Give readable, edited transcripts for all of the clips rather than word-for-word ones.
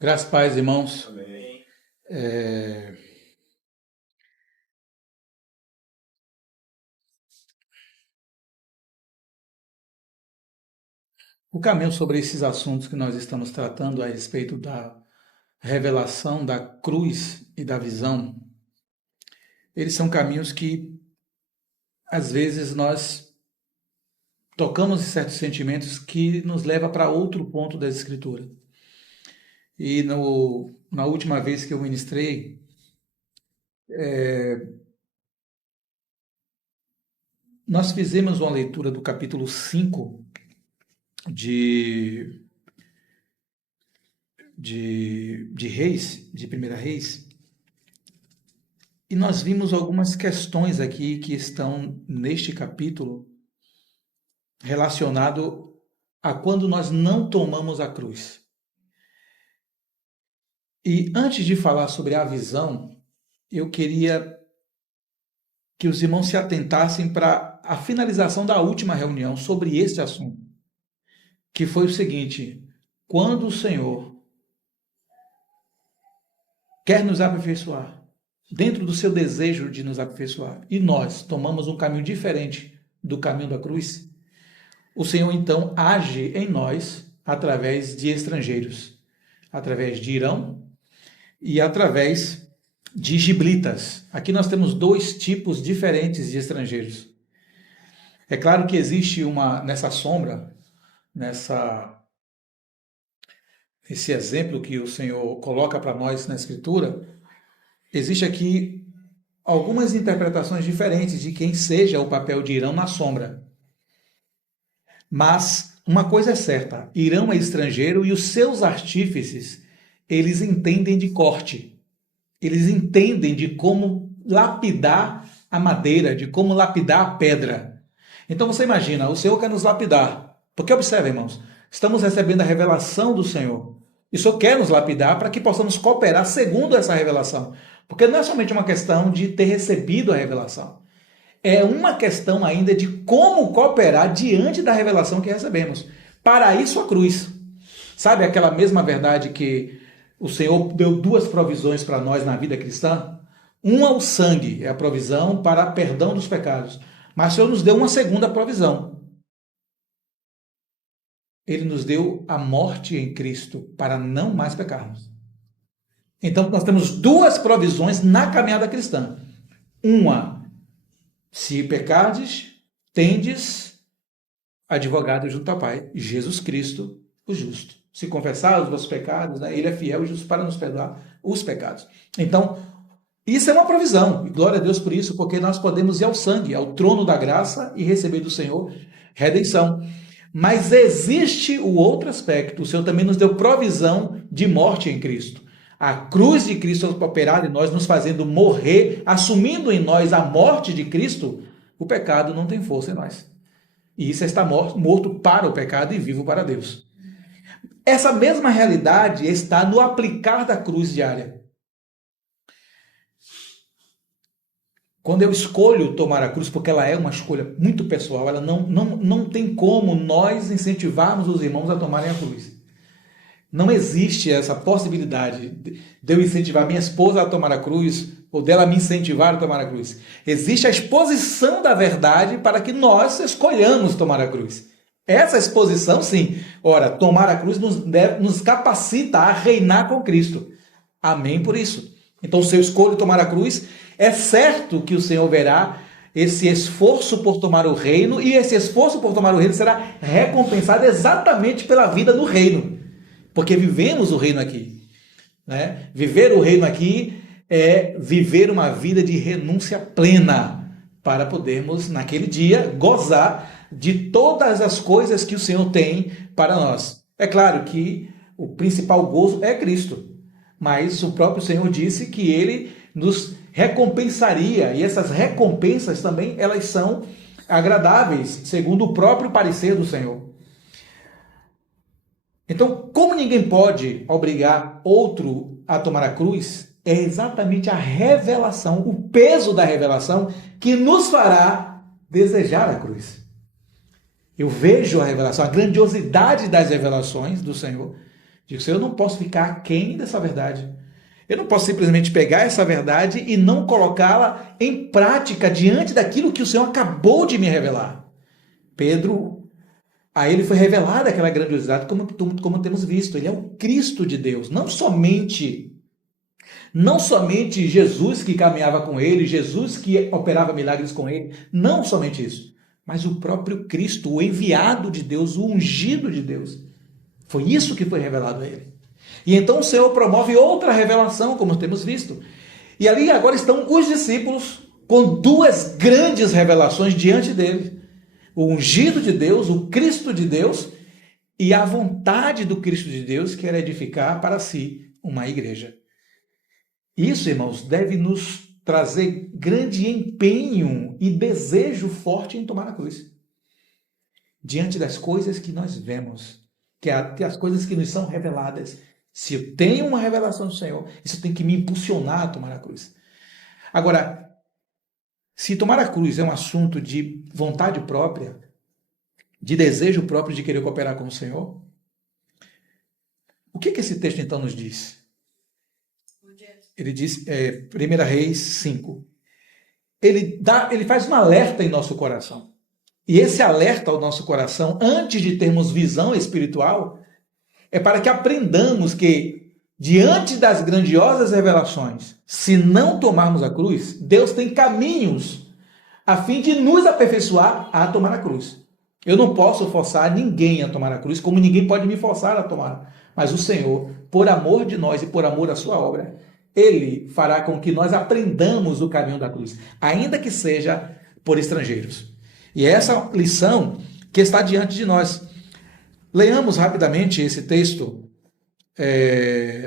Graças a paz, irmãos. Amém. O caminho sobre esses assuntos que nós estamos tratando a respeito da revelação da cruz e da visão, eles são caminhos que, às vezes, nós tocamos em certos sentimentos que nos leva para outro ponto da Escritura. E na última vez que eu ministrei, nós fizemos uma leitura do capítulo 5 de Reis, de Primeira Reis, e nós vimos algumas questões aqui que estão neste capítulo relacionado a quando nós não tomamos a cruz. E antes de falar sobre a visão, eu queria que os irmãos se atentassem para a finalização da última reunião sobre este assunto, que foi o seguinte: quando o Senhor quer nos aperfeiçoar, dentro do seu desejo de nos aperfeiçoar, e nós tomamos um caminho diferente do caminho da cruz, o Senhor então age em nós através de estrangeiros, através de Irão e através de giblitas. Aqui nós temos dois tipos diferentes de estrangeiros. É claro que existe nessa sombra, esse exemplo que o Senhor coloca para nós na Escritura, existe aqui algumas interpretações diferentes de quem seja o papel de Irão na sombra. Mas uma coisa é certa: Irão é estrangeiro e os seus artífices, eles entendem de corte. Eles entendem de como lapidar a madeira, de como lapidar a pedra. Então você imagina, o Senhor quer nos lapidar. Porque observe, irmãos, estamos recebendo a revelação do Senhor. E o Senhor quer nos lapidar para que possamos cooperar segundo essa revelação. Porque não é somente uma questão de ter recebido a revelação. É uma questão ainda de como cooperar diante da revelação que recebemos. Para isso a cruz. Sabe aquela mesma verdade que o Senhor deu duas provisões para nós na vida cristã? Uma, o sangue, é a provisão para perdão dos pecados. Mas o Senhor nos deu uma segunda provisão. Ele nos deu a morte em Cristo para não mais pecarmos. Então nós temos duas provisões na caminhada cristã. Uma, se pecardes, tendes advogado junto ao Pai, Jesus Cristo, o justo. Se confessar os vossos pecados, Ele é fiel e justo para nos perdoar os pecados. Então, isso é uma provisão, e glória a Deus por isso, porque nós podemos ir ao sangue, ao trono da graça e receber do Senhor redenção. Mas existe o outro aspecto: o Senhor também nos deu provisão de morte em Cristo. A cruz de Cristo operada em nós, nos fazendo morrer, assumindo em nós a morte de Cristo, o pecado não tem força em nós. E isso é estar morto para o pecado e vivo para Deus. Essa mesma realidade está no aplicar da cruz diária. Quando eu escolho tomar a cruz, porque ela é uma escolha muito pessoal, ela não tem como nós incentivarmos os irmãos a tomarem a cruz. Não existe essa possibilidade de eu incentivar minha esposa a tomar a cruz ou dela me incentivar a tomar a cruz. Existe a exposição da verdade para que nós escolhamos tomar a cruz. Essa exposição, sim. Ora, tomar a cruz nos capacita a reinar com Cristo. Amém por isso. Então, se eu escolho tomar a cruz, é certo que o Senhor verá esse esforço por tomar o reino, e esse esforço por tomar o reino será recompensado exatamente pela vida no reino. Porque vivemos o reino aqui. Né? Viver o reino aqui é viver uma vida de renúncia plena, para podermos, naquele dia, gozar de todas as coisas que o Senhor tem para nós. É claro que o principal gozo é Cristo, mas o próprio Senhor disse que Ele nos recompensaria, e essas recompensas também, elas são agradáveis, segundo o próprio parecer do Senhor. Então, como ninguém pode obrigar outro a tomar a cruz, é exatamente a revelação, o peso da revelação, que nos fará desejar a cruz. Eu vejo a revelação, a grandiosidade das revelações do Senhor, Digo, Senhor, eu não posso ficar aquém dessa verdade. Eu não posso simplesmente pegar essa verdade e não colocá-la em prática diante daquilo que o Senhor acabou de me revelar. Pedro, a ele foi revelada aquela grandiosidade, como temos visto. Ele é o Cristo de Deus, não somente Jesus que caminhava com ele, Jesus que operava milagres com ele, não somente isso, mas o próprio Cristo, o enviado de Deus, o ungido de Deus. Foi isso que foi revelado a ele. E então o Senhor promove outra revelação, como temos visto. E ali agora estão os discípulos com duas grandes revelações diante dele. O ungido de Deus, o Cristo de Deus, e a vontade do Cristo de Deus, que era edificar para si uma igreja. Isso, irmãos, deve nos trazer grande empenho e desejo forte em tomar a cruz. Diante das coisas que nós vemos, que as coisas que nos são reveladas. Se eu tenho uma revelação do Senhor, isso tem que me impulsionar a tomar a cruz. Agora, se tomar a cruz é um assunto de vontade própria, de desejo próprio de querer cooperar com o Senhor, o que esse texto então nos diz? Ele diz, 1 Reis 5. Ele faz um alerta em nosso coração. E esse alerta ao nosso coração, antes de termos visão espiritual, é para que aprendamos que, diante das grandiosas revelações, se não tomarmos a cruz, Deus tem caminhos a fim de nos aperfeiçoar a tomar a cruz. Eu não posso forçar ninguém a tomar a cruz, como ninguém pode me forçar a tomar. Mas o Senhor, por amor de nós e por amor à sua obra, Ele fará com que nós aprendamos o caminho da cruz, ainda que seja por estrangeiros. E é essa lição que está diante de nós. Leamos rapidamente esse texto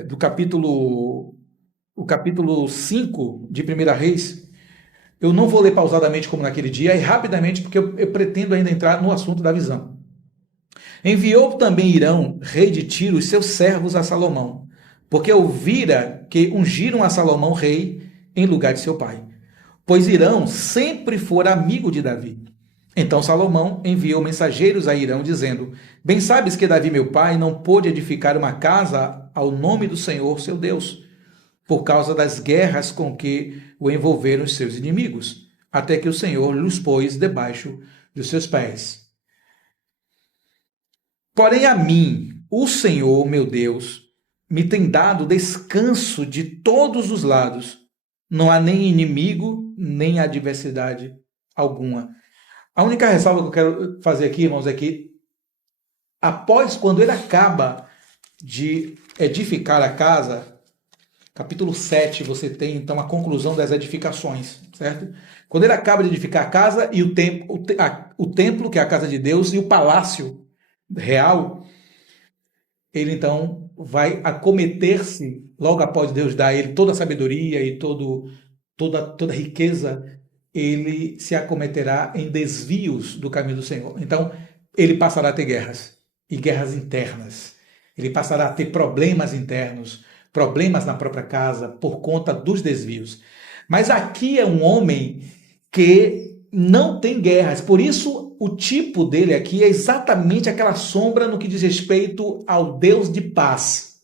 do capítulo 5 de 1 Reis. Eu não vou ler pausadamente como naquele dia, e rapidamente, porque eu pretendo ainda entrar no assunto da visão. Enviou também Hirão, rei de Tiro, os seus servos a Salomão, porque ouvira que ungiram a Salomão rei em lugar de seu pai. Pois Hirão sempre fora amigo de Davi. Então Salomão enviou mensageiros a Hirão, dizendo: Bem sabes que Davi, meu pai, não pôde edificar uma casa ao nome do Senhor, seu Deus, por causa das guerras com que o envolveram os seus inimigos, até que o Senhor lhes pôs debaixo dos seus pés. Porém a mim, o Senhor, meu Deus, me tem dado descanso de todos os lados. Não há nem inimigo, nem adversidade alguma. A única ressalva que eu quero fazer aqui, irmãos, é que após, quando ele acaba de edificar a casa, capítulo 7, você tem então a conclusão das edificações, certo? Quando ele acaba de edificar a casa e o templo, que é a casa de Deus, e o palácio real, ele então vai acometer-se, logo após Deus dar a ele toda a sabedoria e toda a riqueza, ele se acometerá em desvios do caminho do Senhor. Então, ele passará a ter guerras, e guerras internas. Ele passará a ter problemas internos, problemas na própria casa, por conta dos desvios. Mas aqui é um homem que não tem guerras, por isso o tipo dele aqui é exatamente aquela sombra no que diz respeito ao Deus de paz,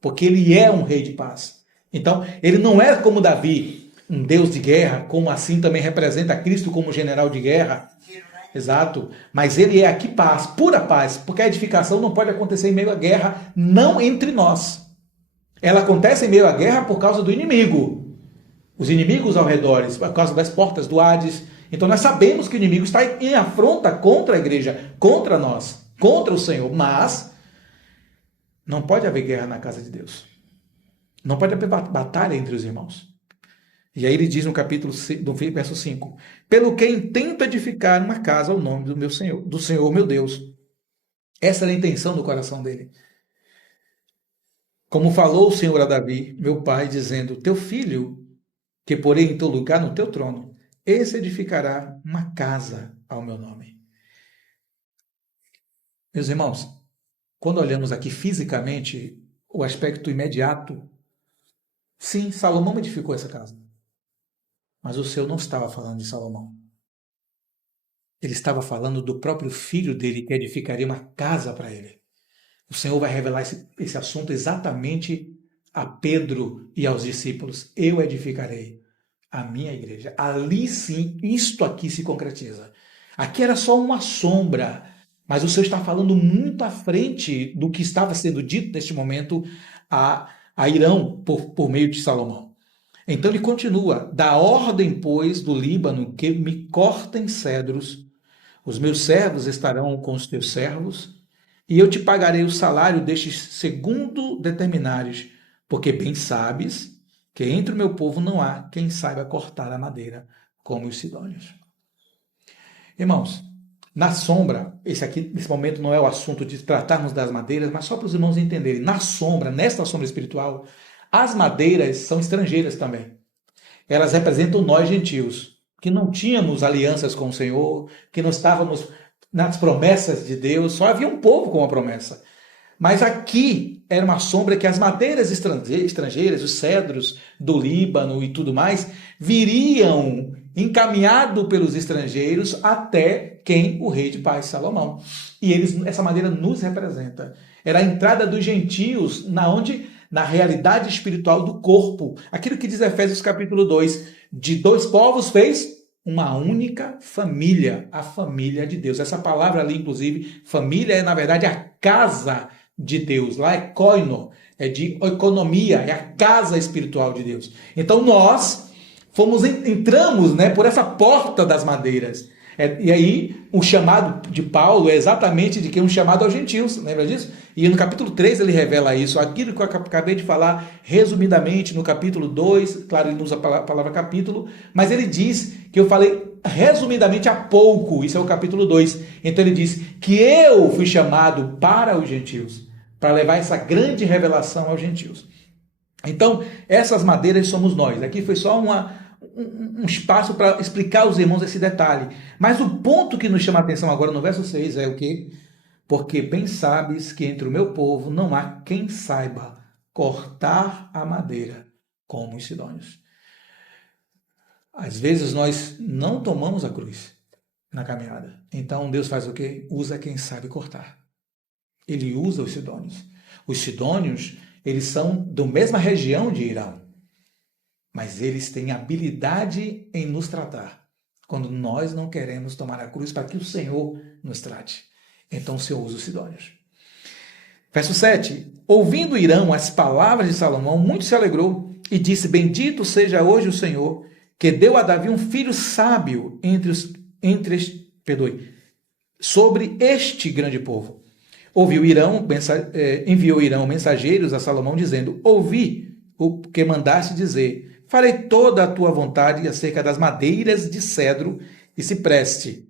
porque ele é um rei de paz. Então, ele não é como Davi, um Deus de guerra, como assim também representa Cristo como general de guerra. Exato. Mas ele é aqui paz, pura paz, porque a edificação não pode acontecer em meio à guerra, não entre nós. Ela acontece em meio à guerra por causa do inimigo. Os inimigos ao redor, por causa das portas do Hades. Então nós sabemos que o inimigo está em afronta contra a igreja, contra nós, contra o Senhor. Mas não pode haver guerra na casa de Deus. Não pode haver batalha entre os irmãos. E aí ele diz no capítulo do verso 5: Pelo que intento edificar uma casa ao nome do Senhor meu Deus. Essa era a intenção do coração dele. Como falou o Senhor a Davi, meu pai, dizendo: Teu filho, que porei em teu lugar no teu trono, esse edificará uma casa ao meu nome. Meus irmãos, quando olhamos aqui fisicamente o aspecto imediato, sim, Salomão edificou essa casa. Mas o Senhor não estava falando de Salomão. Ele estava falando do próprio filho dele, que edificaria uma casa para ele. O Senhor vai revelar esse assunto exatamente a Pedro e aos discípulos. Eu edificarei a minha igreja. Ali sim, isto aqui se concretiza. Aqui era só uma sombra, mas o Senhor está falando muito à frente do que estava sendo dito neste momento a Irão por meio de Salomão. Então ele continua: dá ordem, pois, do Líbano que me cortem cedros, os meus servos estarão com os teus servos, e eu te pagarei o salário destes segundo determinares, porque bem sabes que entre o meu povo não há quem saiba cortar a madeira como os sidônios. Irmãos, na sombra, nesse momento não é o assunto de tratarmos das madeiras, mas só para os irmãos entenderem, na sombra, nesta sombra espiritual, as madeiras são estrangeiras também. Elas representam nós gentios, que não tínhamos alianças com o Senhor, que não estávamos nas promessas de Deus, só havia um povo com a promessa. Mas aqui era uma sombra que as madeiras estrangeiras, os cedros do Líbano e tudo mais, viriam encaminhado pelos estrangeiros até quem? O rei de paz, Salomão. E essa madeira nos representa. Era a entrada dos gentios na realidade espiritual do corpo. Aquilo que diz Efésios capítulo 2, de dois povos fez uma única família, a família de Deus. Essa palavra ali, inclusive, família é, na verdade, a casa de Deus. Lá é koino, é de economia, é a casa espiritual de Deus. Então nós entramos, né, por essa porta das madeiras. E aí o chamado de Paulo é exatamente de que um chamado aos gentios, lembra disso? E no capítulo 3 ele revela isso, aquilo que eu acabei de falar resumidamente no capítulo 2, claro, ele usa a palavra capítulo, mas ele diz que eu falei resumidamente há pouco, isso é o capítulo 2. Então ele diz que eu fui chamado para os gentios, para levar essa grande revelação aos gentios. Então, essas madeiras somos nós. Aqui foi só um espaço para explicar aos irmãos esse detalhe. Mas o ponto que nos chama a atenção agora no verso 6 é o quê? Porque bem sabes que entre o meu povo não há quem saiba cortar a madeira como os sidônios. Às vezes nós não tomamos a cruz na caminhada. Então Deus faz o quê? Usa quem sabe cortar. Ele usa os sidônios. Os sidônios, eles são da mesma região de Irão, mas eles têm habilidade em nos tratar quando nós não queremos tomar a cruz para que o Senhor nos trate. Então o Senhor usa os sidônios. Verso 7. Ouvindo Irão as palavras de Salomão, muito se alegrou e disse: bendito seja hoje o Senhor, que deu a Davi um filho sábio sobre este grande povo. Enviou Irão mensageiros a Salomão, dizendo: ouvi o que mandaste dizer, farei toda a tua vontade acerca das madeiras de cedro e cipreste.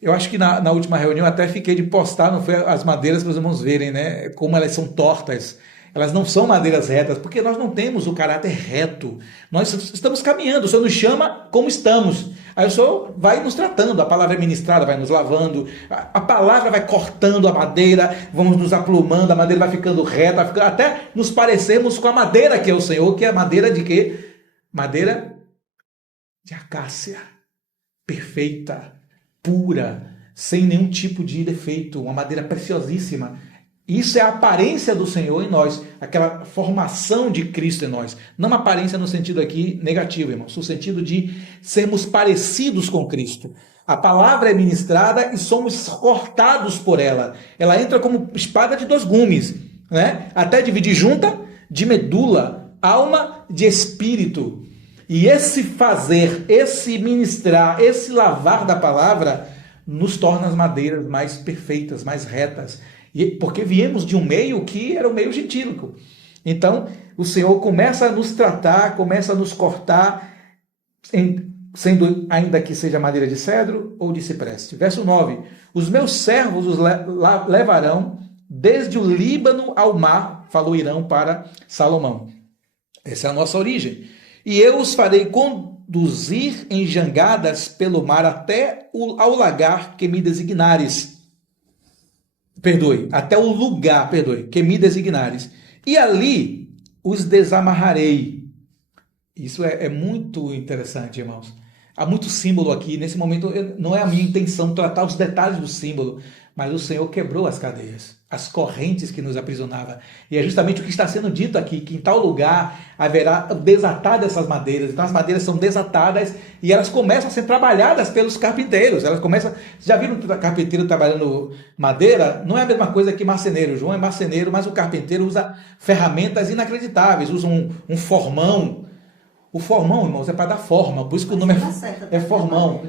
Eu acho que na última reunião até fiquei de postar, não foi as madeiras para os irmãos verem, né? Como elas são tortas. Elas não são madeiras retas, porque nós não temos o caráter reto. Nós estamos caminhando, o Senhor nos chama como estamos. Aí o Senhor vai nos tratando, a palavra é ministrada, vai nos lavando, a palavra vai cortando a madeira, vamos nos aplumando, a madeira vai ficando reta, até nos parecermos com a madeira que é o Senhor, que é a madeira de quê? Madeira de acácia, perfeita, pura, sem nenhum tipo de defeito, uma madeira preciosíssima. Isso é a aparência do Senhor em nós, aquela formação de Cristo em nós. Não uma aparência no sentido aqui negativo, irmãos, no sentido de sermos parecidos com Cristo. A palavra é ministrada e somos cortados por ela. Ela entra como espada de dois gumes, né? Até dividir junta de medula, alma de espírito. E esse fazer, esse ministrar, esse lavar da palavra nos torna as madeiras mais perfeitas, mais retas. Porque viemos de um meio que era o meio gentílico. Então, o Senhor começa a nos tratar, começa a nos cortar, sendo ainda que seja madeira de cedro ou de cipreste. Verso 9. Os meus servos os levarão desde o Líbano ao mar, falou Irão para Salomão. Essa é a nossa origem. E eu os farei conduzir em jangadas pelo mar até ao lagar que me designares. Até o lugar, que me designares. E ali os desamarrarei. Isso é muito interessante, irmãos. Há muito símbolo aqui. Nesse momento, não é a minha intenção tratar os detalhes do símbolo, mas o Senhor quebrou as cadeias. as correntes que nos aprisionavam. E é justamente o que está sendo dito aqui, que em tal lugar haverá o desatar dessas madeiras. Então as madeiras são desatadas e elas começam a ser trabalhadas pelos carpinteiros. Elas começam. Já viram que o carpinteiro trabalhando madeira? Não é a mesma coisa que marceneiro. João é marceneiro, mas o carpinteiro usa ferramentas inacreditáveis, usa um formão. O formão, irmãos, é para dar forma, por isso que o nome é formão.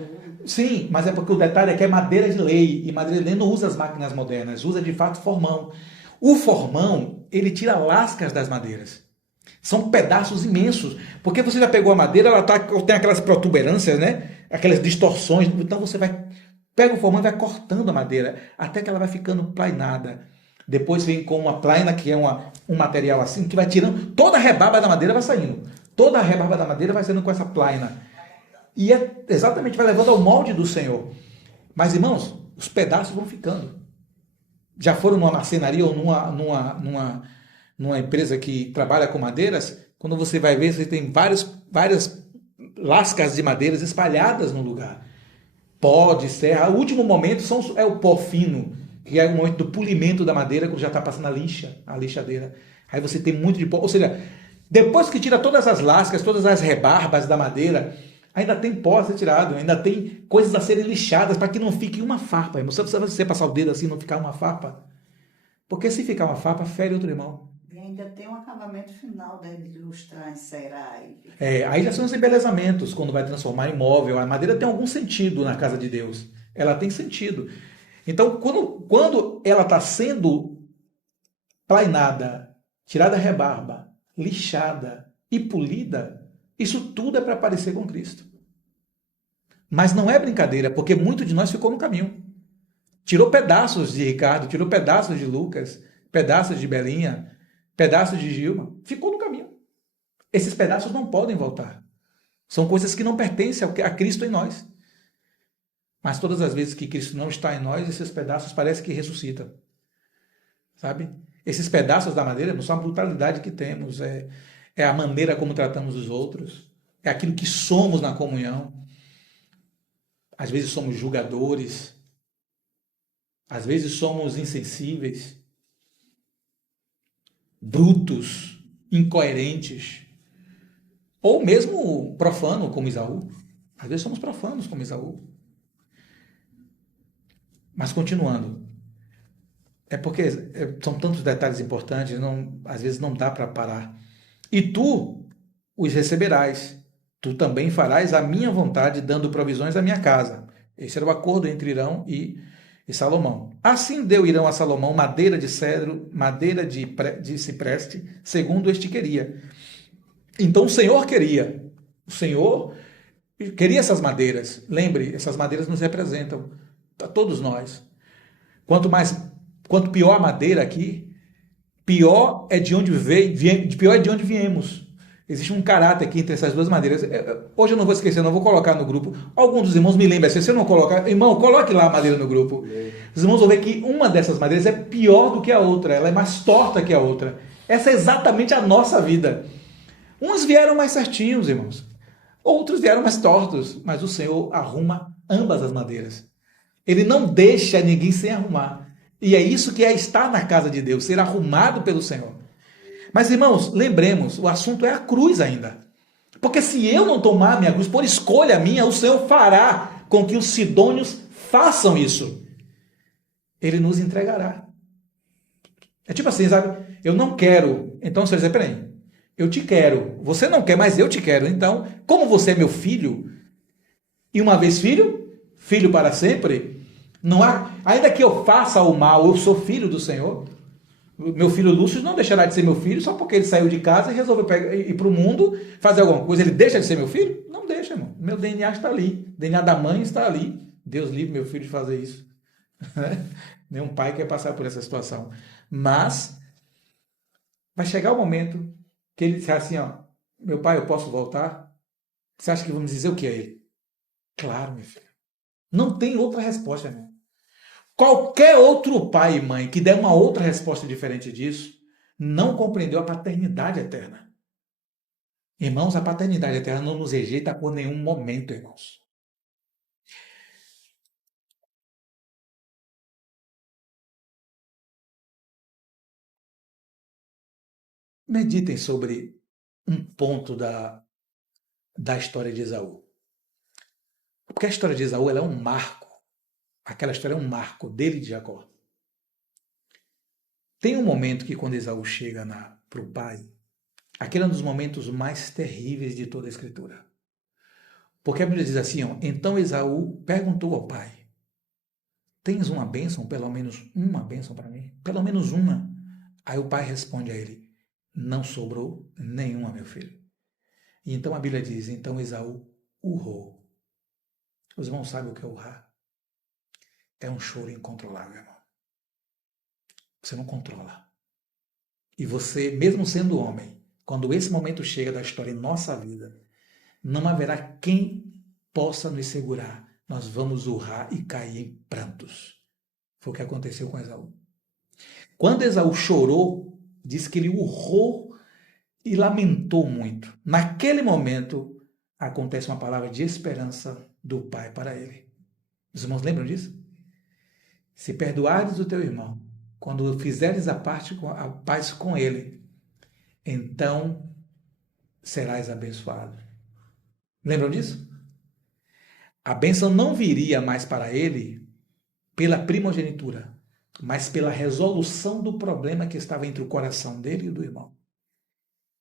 Sim, mas é porque o detalhe é que é madeira de lei, e madeira de lei não usa as máquinas modernas, usa de fato formão. O formão, ele tira lascas das madeiras. São pedaços imensos, porque você já pegou a madeira, ela tem aquelas protuberâncias, né? Aquelas distorções, então você pega o formão e vai cortando a madeira, até que ela vai ficando plainada. Depois vem com uma plaina, que é um material assim, que vai tirando, toda a rebarba da madeira vai saindo. Toda a rebarba da madeira vai saindo com essa plaina. E exatamente vai levando ao molde do Senhor. Mas, irmãos, os pedaços vão ficando. Já foram numa marcenaria ou numa empresa que trabalha com madeiras? Quando você vai ver, você tem várias lascas de madeiras espalhadas no lugar. Pó de serra. O último momento é o pó fino, que é o momento do polimento da madeira, quando já está passando a lixadeira. Aí você tem muito de pó. Ou seja, depois que tira todas as lascas, todas as rebarbas da madeira, ainda tem pó a ser tirado, ainda tem coisas a serem lixadas para que não fique uma farpa. Irmão. Se você passar o dedo assim não ficar uma farpa, porque se ficar uma farpa, fere outro irmão. E ainda tem um acabamento final, deve ilustrar, encerar. Aí já são os embelezamentos, quando vai transformar em móvel. A madeira tem algum sentido na casa de Deus. Ela tem sentido. Então, quando ela está sendo plainada, tirada a rebarba, lixada e polida, isso tudo é para parecer com Cristo. Mas não é brincadeira, porque muito de nós ficou no caminho. Tirou pedaços de Ricardo, tirou pedaços de Lucas, pedaços de Belinha, pedaços de Gilma. Ficou no caminho. Esses pedaços não podem voltar. São coisas que não pertencem a Cristo em nós. Mas todas as vezes que Cristo não está em nós, esses pedaços parecem que ressuscitam. Sabe? Esses pedaços da madeira não são a brutalidade que temos, é a maneira como tratamos os outros, é aquilo que somos na comunhão. Às vezes somos julgadores, às vezes somos insensíveis, brutos, incoerentes, ou mesmo profano, como Esaú. Às vezes somos profanos, como Esaú. Mas continuando, é porque são tantos detalhes importantes, às vezes não dá para parar. E tu os receberás, tu também farás a minha vontade, dando provisões à minha casa. Esse era o acordo entre Irão e Salomão. Assim deu Irão a Salomão madeira de cedro, madeira de cipreste, segundo este queria. Então o Senhor queria essas madeiras. Lembre, essas madeiras nos representam, a todos nós. Quanto pior a madeira aqui, pior é de onde viemos. Existe um caráter aqui entre essas duas madeiras. Hoje eu não vou esquecer, não vou colocar no grupo. Alguns dos irmãos me lembram, se você não colocar, irmão, coloque lá a madeira no grupo. Os irmãos vão ver que uma dessas madeiras é pior do que a outra, ela é mais torta que a outra. Essa é exatamente a nossa vida. Uns vieram mais certinhos, irmãos. Outros vieram mais tortos, mas o Senhor arruma ambas as madeiras. Ele não deixa ninguém sem arrumar. E é isso que é estar na casa de Deus, ser arrumado pelo Senhor. Mas, irmãos, lembremos, o assunto é a cruz ainda. Porque se eu não tomar a minha cruz, por escolha minha, o Senhor fará com que os sidônios façam isso. Ele nos entregará. É tipo assim, sabe? Eu não quero. Então o Senhor diz, peraí, eu te quero. Você não quer, mas eu te quero. Então, como você é meu filho, e uma vez filho, filho para sempre, não há, ainda que eu faça o mal, eu sou filho do Senhor. Meu filho Lúcio não deixará de ser meu filho só porque ele saiu de casa e resolveu ir para o mundo fazer alguma coisa. Ele deixa de ser meu filho? Não deixa, irmão. Meu DNA está ali. O DNA da mãe está ali. Deus livre meu filho de fazer isso. Nenhum pai quer passar por essa situação. Mas vai chegar o momento que ele disser assim, ó, meu pai, eu posso voltar? Você acha que vamos dizer o que a ele? Claro, meu filho. Não tem outra resposta, irmão. Qualquer outro pai e mãe que der uma outra resposta diferente disso, não compreendeu a paternidade eterna. Irmãos, a paternidade eterna não nos rejeita por nenhum momento, irmãos. Meditem sobre um ponto da história de Esaú. Porque a história de Esaú ela é um marco. Aquela história é um marco dele e de Jacó. Tem um momento que quando Esaú chega para o pai, aquele é um dos momentos mais terríveis de toda a Escritura. Porque a Bíblia diz assim, ó, então Esaú perguntou ao pai, tens uma bênção, pelo menos uma bênção para mim? Pelo menos uma. Aí o pai responde a ele, não sobrou nenhuma, meu filho. E então a Bíblia diz, então Esaú urrou. Os irmãos sabem o que é urrar? É um choro incontrolável, irmão. Você não controla. E você, mesmo sendo homem, quando esse momento chega da história em nossa vida, não haverá quem possa nos segurar. Nós vamos urrar e cair em prantos. Foi o que aconteceu com Esaú. Quando Esaú chorou, diz que ele urrou e lamentou muito. Naquele momento, acontece uma palavra de esperança do pai para ele. Os irmãos lembram disso? Se perdoares o teu irmão, quando fizeres a paz com ele, então serás abençoado. Lembram disso? A bênção não viria mais para ele pela primogenitura, mas pela resolução do problema que estava entre o coração dele e do irmão.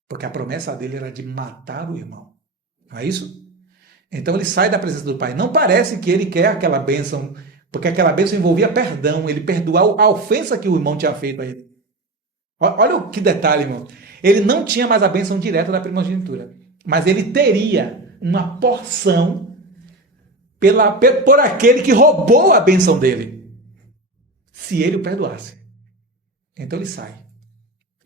Porque a promessa dele era de matar o irmão. Não é isso? Então ele sai da presença do pai. Não parece que ele quer aquela bênção, porque aquela bênção envolvia perdão, ele perdoar a ofensa que o irmão tinha feito a ele. Olha que detalhe, irmão. Ele não tinha mais a bênção direta da primogenitura, mas ele teria uma porção por aquele que roubou a bênção dele, se ele o perdoasse. Então ele sai.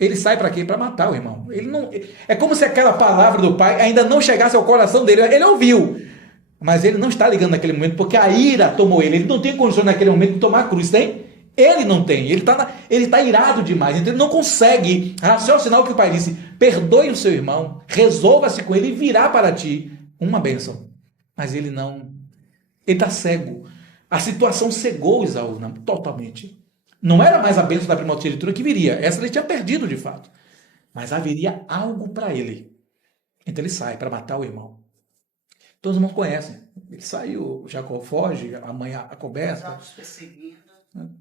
Ele sai para quê? Para matar o irmão. Ele não, é como se aquela palavra do pai ainda não chegasse ao coração dele. Ele ouviu, mas ele não está ligando naquele momento, porque a ira tomou ele. Ele não tem condições naquele momento de tomar a cruz, tem? Ele não tem. Ele está irado demais. Então ele não consegue raciocinar o que o pai disse. Perdoe o seu irmão, resolva-se com ele e virá para ti uma bênção. Mas ele não. Ele está cego. A situação cegou Esaú totalmente. Não era mais a bênção da primogenitura que viria. Essa ele tinha perdido de fato. Mas haveria algo para ele. Então ele sai para matar o irmão. Todos os irmãos conhecem. Ele saiu, Jacó foge, a mãe a coberta.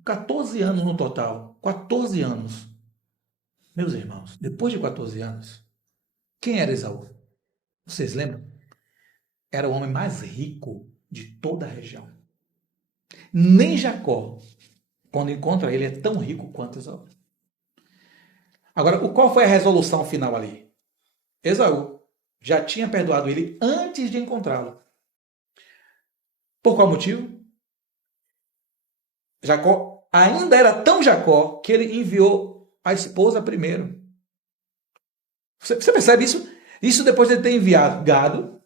14 anos no total. 14 anos. Meus irmãos, depois de 14 anos, quem era Esaú? Vocês lembram? Era o homem mais rico de toda a região. Nem Jacó, quando encontra ele, é tão rico quanto Esaú. Agora, qual foi a resolução final ali? Esaú já tinha perdoado ele antes de encontrá-lo. Por qual motivo? Jacó ainda era tão Jacó que ele enviou a esposa primeiro. Você percebe isso? Isso depois de ele ter enviado gado.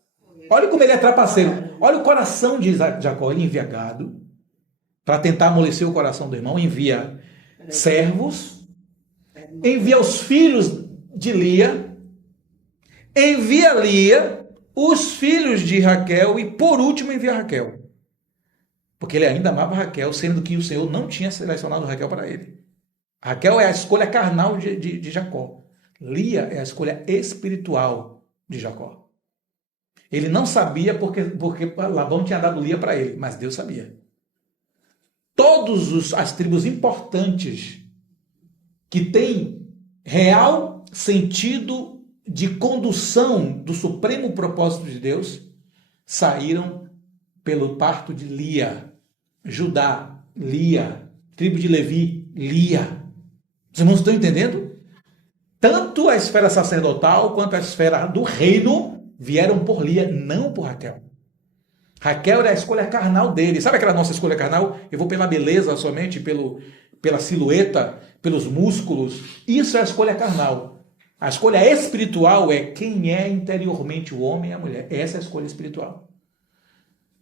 Olha como ele é trapaceiro. Olha o coração de Jacó. Ele envia gado para tentar amolecer o coração do irmão. Envia servos. Envia os filhos de Lia. Envia Lia, os filhos de Raquel e por último envia Raquel. Porque ele ainda amava Raquel, sendo que o Senhor não tinha selecionado Raquel para ele. Raquel é a escolha carnal de Jacó. Lia é a escolha espiritual de Jacó. Ele não sabia porque Labão tinha dado Lia para ele, mas Deus sabia. Todas as tribos importantes que têm real sentido de condução do supremo propósito de Deus saíram pelo parto de Lia. Judá, Lia. Tribo de Levi, Lia. Os irmãos estão entendendo? Tanto a esfera sacerdotal quanto a esfera do reino vieram por Lia, não por Raquel. Raquel era a escolha carnal dele. Sabe aquela nossa escolha carnal? Eu vou pela beleza somente, pela silhueta, pelos músculos. Isso é a escolha carnal. A escolha espiritual é quem é interiormente o homem e a mulher. Essa é a escolha espiritual.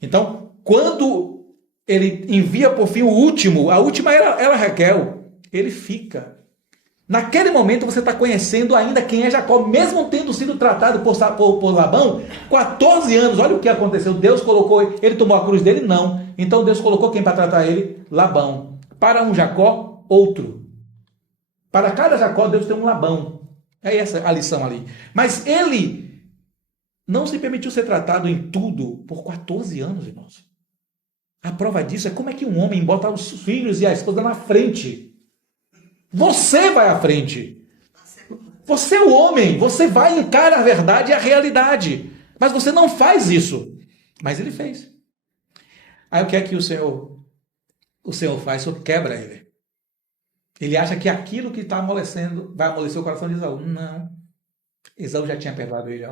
Então, quando ele envia por fim a última era Raquel, ele fica. Naquele momento você está conhecendo ainda quem é Jacó, mesmo tendo sido tratado por Labão 14 anos. Olha o que aconteceu. Deus colocou, ele tomou a cruz dele? Não. Então Deus colocou quem para tratar ele? Labão. Para um Jacó, outro. Para cada Jacó, Deus tem um Labão. É essa a lição ali. Mas ele não se permitiu ser tratado em tudo por 14 anos, irmãos. A prova disso é como é que um homem bota os filhos e a esposa na frente. Você vai à frente. Você é o homem, você vai e encara a verdade e a realidade. Mas você não faz isso. Mas ele fez. Aí o que é que o Senhor faz? O Senhor quebra ele. Ele acha que aquilo que está amolecendo vai amolecer o coração de Esaú. Não. Esaú já tinha perdoado ele,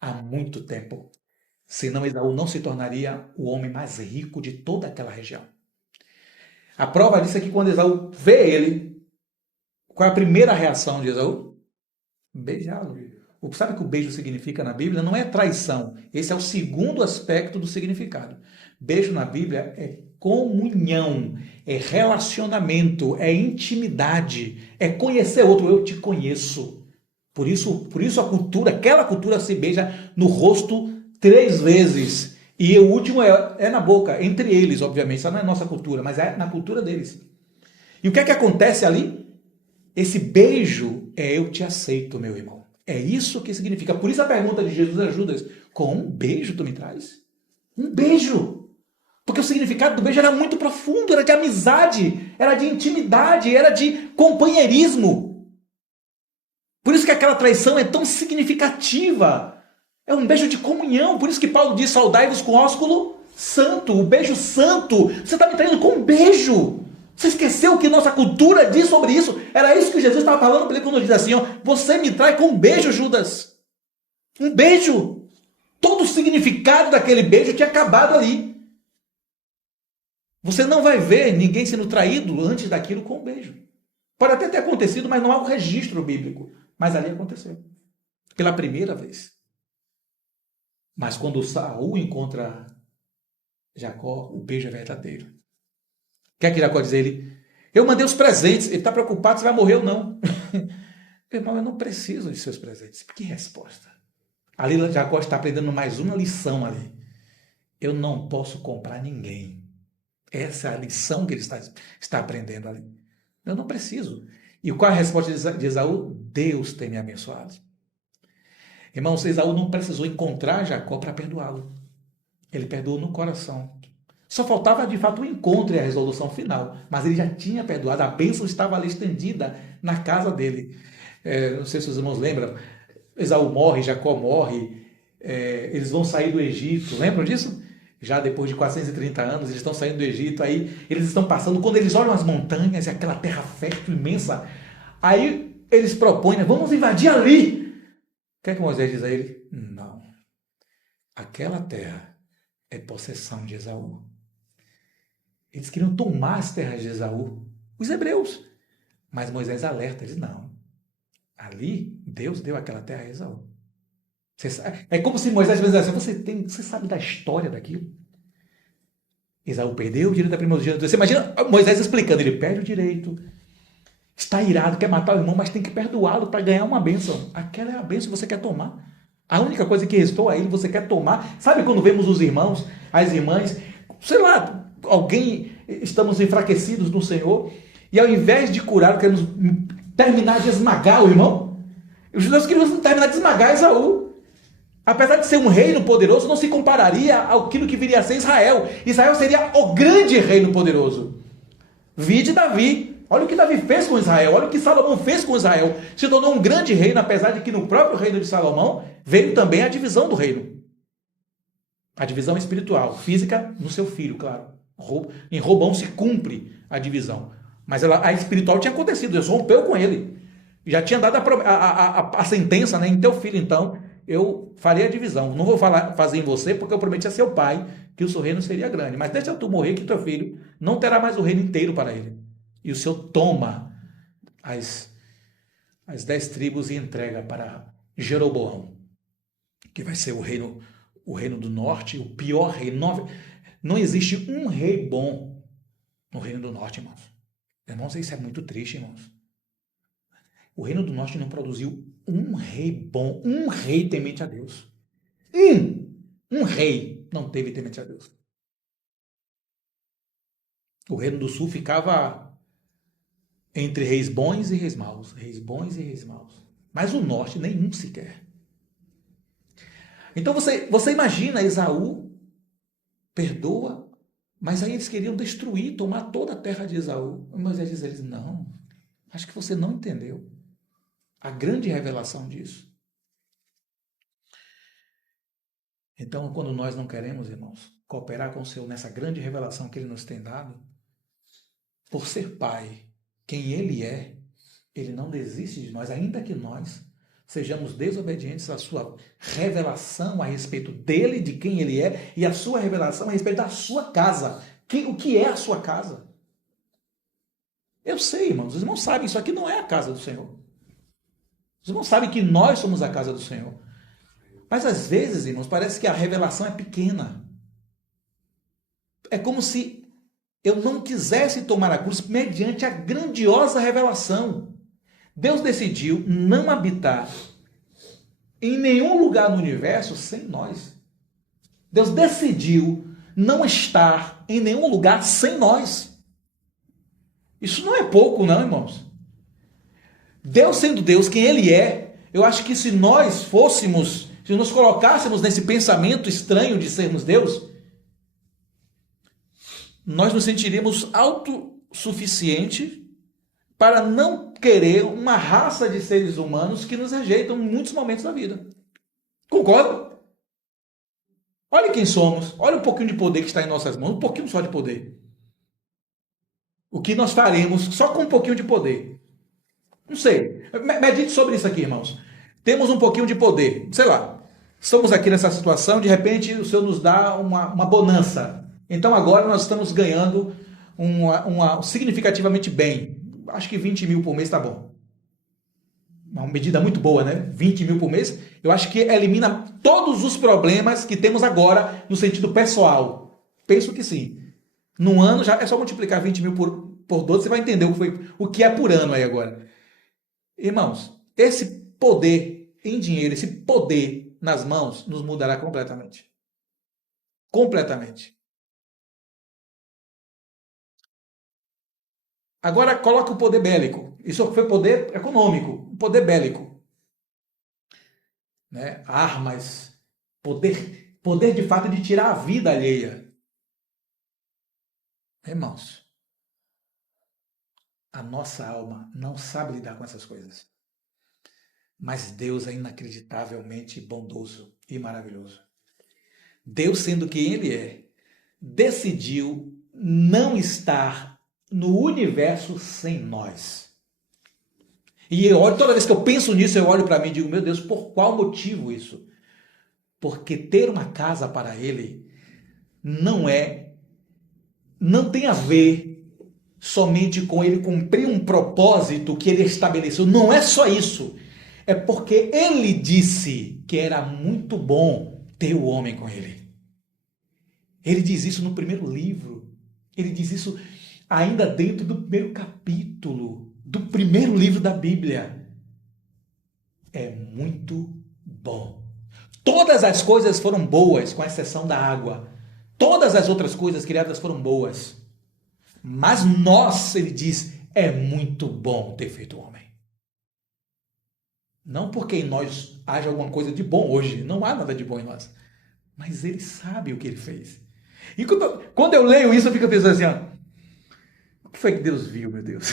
há muito tempo. Senão Esaú não se tornaria o homem mais rico de toda aquela região. A prova disso é que quando Esaú vê ele, qual é a primeira reação de Esaú? Beijá-lo. Sabe o que o beijo significa na Bíblia? Não é traição. Esse é o segundo aspecto do significado. Beijo na Bíblia é comunhão, é relacionamento, é intimidade, é conhecer outro. Eu te conheço. Por isso aquela cultura se beija no rosto 3 vezes. E o último é na boca, entre eles, obviamente. Isso não é nossa cultura, mas é na cultura deles. E o que é que acontece ali? Esse beijo é eu te aceito, meu irmão. É isso que significa. Por isso a pergunta de Jesus a Judas: com um beijo tu me traz? Um beijo. Porque o significado do beijo era muito profundo, era de amizade, era de intimidade, era de companheirismo. Por isso que aquela traição é tão significativa. É um beijo de comunhão. Por isso que Paulo diz: saudai-vos com ósculo santo. O beijo santo. Você está me traindo com um beijo. Você esqueceu o que nossa cultura diz sobre isso? Era isso que Jesus estava falando para ele quando diz assim: você me trai com um beijo, Judas. Um beijo. Todo o significado daquele beijo tinha acabado ali. Você não vai ver ninguém sendo traído antes daquilo com um beijo. Pode até ter acontecido, mas não há um registro bíblico. Mas ali aconteceu. Pela primeira vez. Mas quando Saul encontra Jacó, o beijo é verdadeiro. O que é que Jacó diz a ele? Eu mandei os presentes. Ele está preocupado se vai morrer ou não. Irmão, eu não preciso de seus presentes. Que resposta. Ali Jacó está aprendendo mais uma lição ali. Eu não posso comprar ninguém. Essa é a lição que ele está aprendendo ali. Eu não preciso. E qual é a resposta de Esaú? Deus tem me abençoado. Irmãos, Esaú não precisou encontrar Jacó para perdoá-lo. Ele perdoou no coração. Só faltava, de fato, o encontro e a resolução final. Mas ele já tinha perdoado. A bênção estava ali estendida na casa dele. Não sei se os irmãos lembram. Esaú morre, Jacó morre. Eles vão sair do Egito. Lembram disso? Já depois de 430 anos, eles estão saindo do Egito. Aí eles estão passando. Quando eles olham as montanhas e aquela terra fértil, imensa, aí eles propõem: vamos invadir ali. O que é que Moisés diz a ele? Não. Aquela terra é possessão de Esaú. Eles queriam tomar as terras de Esaú, os hebreus. Mas Moisés alerta, diz: não. Ali, Deus deu aquela terra a Esaú. É como se Moisés dissesse assim: você sabe da história daquilo? Esaú perdeu o direito da primogenitura. Você imagina Moisés explicando: ele perde o direito, está irado, quer matar o irmão, mas tem que perdoá-lo para ganhar uma bênção. Aquela é a bênção que você quer tomar. A única coisa que restou a ele, você quer tomar. Sabe quando vemos os irmãos, as irmãs, sei lá, estamos enfraquecidos no Senhor, e ao invés de curar, queremos terminar de esmagar o irmão? Os judeus queriam terminar de esmagar Esaú. Apesar de ser um reino poderoso, não se compararia àquilo que viria a ser Israel. Israel seria o grande reino poderoso. Vide Davi. Olha o que Davi fez com Israel. Olha o que Salomão fez com Israel. Se tornou um grande reino, apesar de que no próprio reino de Salomão veio também a divisão do reino. A divisão espiritual, física no seu filho, claro. Em Robão se cumpre a divisão. Mas a espiritual tinha acontecido. Deus rompeu com ele. Já tinha dado a sentença, né? Em teu filho, então, eu farei a divisão. Não vou fazer em você, porque eu prometi a seu pai que o seu reino seria grande. Mas deixa tu morrer, que teu filho não terá mais o reino inteiro para ele. E o Senhor toma as 10 tribos e entrega para Jeroboão, que vai ser o reino do norte, o pior reino. Não existe um rei bom no reino do norte, irmãos. Irmãos, isso é muito triste, irmãos. O reino do norte não produziu um rei bom, um rei temente a Deus. Um rei não teve temente a Deus. O reino do sul ficava entre reis bons e reis maus. Reis bons e reis maus. Mas o norte, nenhum sequer. Então você imagina, Esaú perdoa, mas aí eles queriam destruir, tomar toda a terra de Esaú. E Moisés diz a eles, não, acho que você não entendeu a grande revelação disso. Então, quando nós não queremos, irmãos, cooperar com o Senhor nessa grande revelação que Ele nos tem dado, por ser Pai, quem Ele é, Ele não desiste de nós, ainda que nós sejamos desobedientes à sua revelação a respeito dele, de quem ele é, e a sua revelação a respeito da sua casa. O que é a sua casa? Eu sei, irmãos, os irmãos sabem, isso aqui não é a casa do Senhor. Os irmãos sabem que nós somos a casa do Senhor. Mas às vezes, irmãos, parece que a revelação é pequena. É como se eu não quisesse tomar a cruz mediante a grandiosa revelação. Deus decidiu não habitar em nenhum lugar no universo sem nós. Deus decidiu não estar em nenhum lugar sem nós. Isso não é pouco, não, irmãos. Deus sendo Deus, quem Ele é, eu acho que se nós fôssemos, se nos colocássemos nesse pensamento estranho de sermos Deus, nós nos sentiríamos autossuficientes para não querer uma raça de seres humanos que nos rejeitam em muitos momentos da vida. Concorda? Olha quem somos, olha um pouquinho de poder que está em nossas mãos, um pouquinho só de poder. O que nós faremos só com um pouquinho de poder? Não sei. Medite sobre isso aqui, irmãos. Temos um pouquinho de poder, sei lá. Estamos aqui nessa situação, de repente o Senhor nos dá uma bonança. Então agora nós estamos ganhando significativamente bem. Acho que 20 mil por mês está bom. Uma medida muito boa, né? 20 mil por mês. Eu acho que elimina todos os problemas que temos agora no sentido pessoal. Penso que sim. Num ano, já é só multiplicar 20 mil por 12, você vai entender o que é por ano aí agora. Irmãos, esse poder em dinheiro, esse poder nas mãos, nos mudará completamente. Completamente. Agora coloca o poder bélico. Isso foi poder econômico, o poder bélico. Né? Armas, poder de fato de tirar a vida alheia. Irmãos, a nossa alma não sabe lidar com essas coisas. Mas Deus é inacreditavelmente bondoso e maravilhoso. Deus, sendo quem Ele é, decidiu não estar no universo sem nós. E eu olho, toda vez que eu penso nisso, eu olho para mim e digo, meu Deus, por qual motivo isso? Porque ter uma casa para Ele não tem a ver somente com Ele cumprir um propósito que Ele estabeleceu. Não é só isso. É porque Ele disse que era muito bom ter o homem com Ele. Ele diz isso no primeiro livro. Ele diz isso ainda dentro do primeiro capítulo do primeiro livro da Bíblia. É muito bom. Todas as coisas foram boas, com exceção da água. Todas as outras coisas criadas foram boas. Mas nós, ele diz, é muito bom ter feito o homem. Não porque em nós haja alguma coisa de bom hoje. Não há nada de bom em nós. Mas ele sabe o que ele fez. E quando eu leio isso, eu fico pensando assim, ó, o que foi que Deus viu, meu Deus?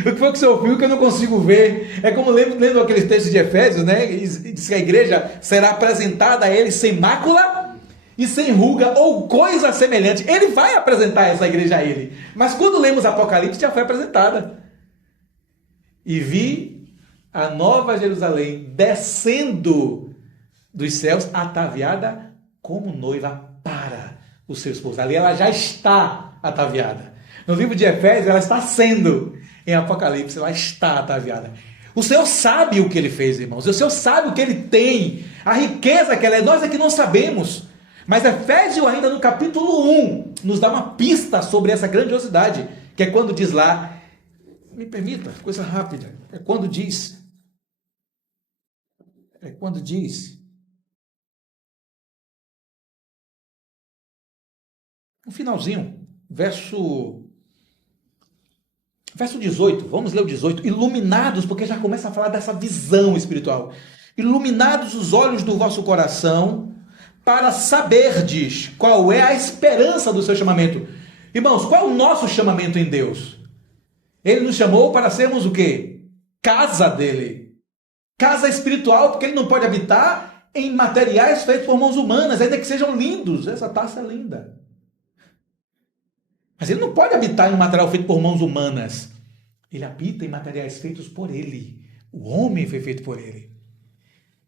O que foi que o Senhor viu que eu não consigo ver? É como lendo aqueles textos de Efésios, né? Diz que a igreja será apresentada a ele sem mácula e sem ruga ou coisa semelhante. Ele vai apresentar essa igreja a ele. Mas quando lemos Apocalipse, já foi apresentada. E vi a nova Jerusalém descendo dos céus, ataviada como noiva para o seu esposo. Ali ela já está ataviada. No livro de Efésios, ela está sendo. Em Apocalipse, ela está ataviada. O Senhor sabe o que Ele fez, irmãos. O Senhor sabe o que Ele tem. A riqueza que ela é. Nós é que não sabemos. Mas Efésios, ainda no capítulo 1, nos dá uma pista sobre essa grandiosidade. Que é quando diz lá, me permita, coisa rápida. É quando diz, no finalzinho, verso Verso 18, vamos ler o 18. Iluminados, porque já começa a falar dessa visão espiritual. Iluminados os olhos do vosso coração, para saberdes qual é a esperança do seu chamamento. Irmãos, qual é o nosso chamamento em Deus? Ele nos chamou para sermos o quê? Casa dele. Casa espiritual, porque ele não pode habitar em materiais feitos por mãos humanas, ainda que sejam lindos. Essa taça é linda. Mas ele não pode habitar em um material feito por mãos humanas. Ele habita em materiais feitos por ele. O homem foi feito por ele.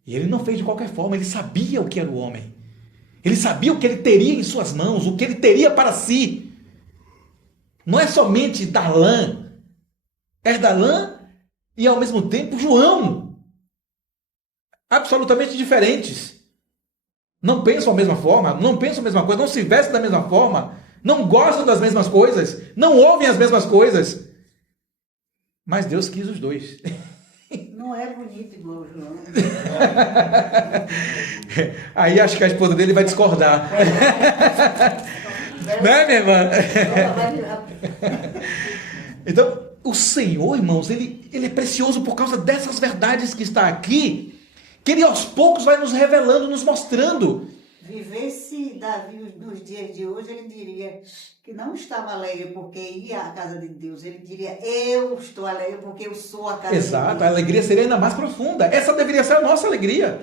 E ele não fez de qualquer forma, ele sabia o que era o homem. Ele sabia o que ele teria em suas mãos, o que ele teria para si. Não é somente Darlan. É Darlan e ao mesmo tempo João. Absolutamente diferentes. Não pensam a mesma forma, não pensam a mesma coisa, não se vestem da mesma forma, não gostam das mesmas coisas, não ouvem as mesmas coisas. Mas Deus quis os dois. Não é bonito igual o João. Aí acho que a esposa dele vai discordar. Né, minha irmã? Então, o Senhor, irmãos, ele é precioso por causa dessas verdades que está aqui, que ele aos poucos vai nos revelando, nos mostrando. Vivesse Davi nos dias de hoje, ele diria que não estava alegre porque ia à casa de Deus. Ele diria, eu estou alegre porque eu sou a casa Exato, de Deus. a alegria seria ainda mais profunda. Essa deveria ser a nossa alegria.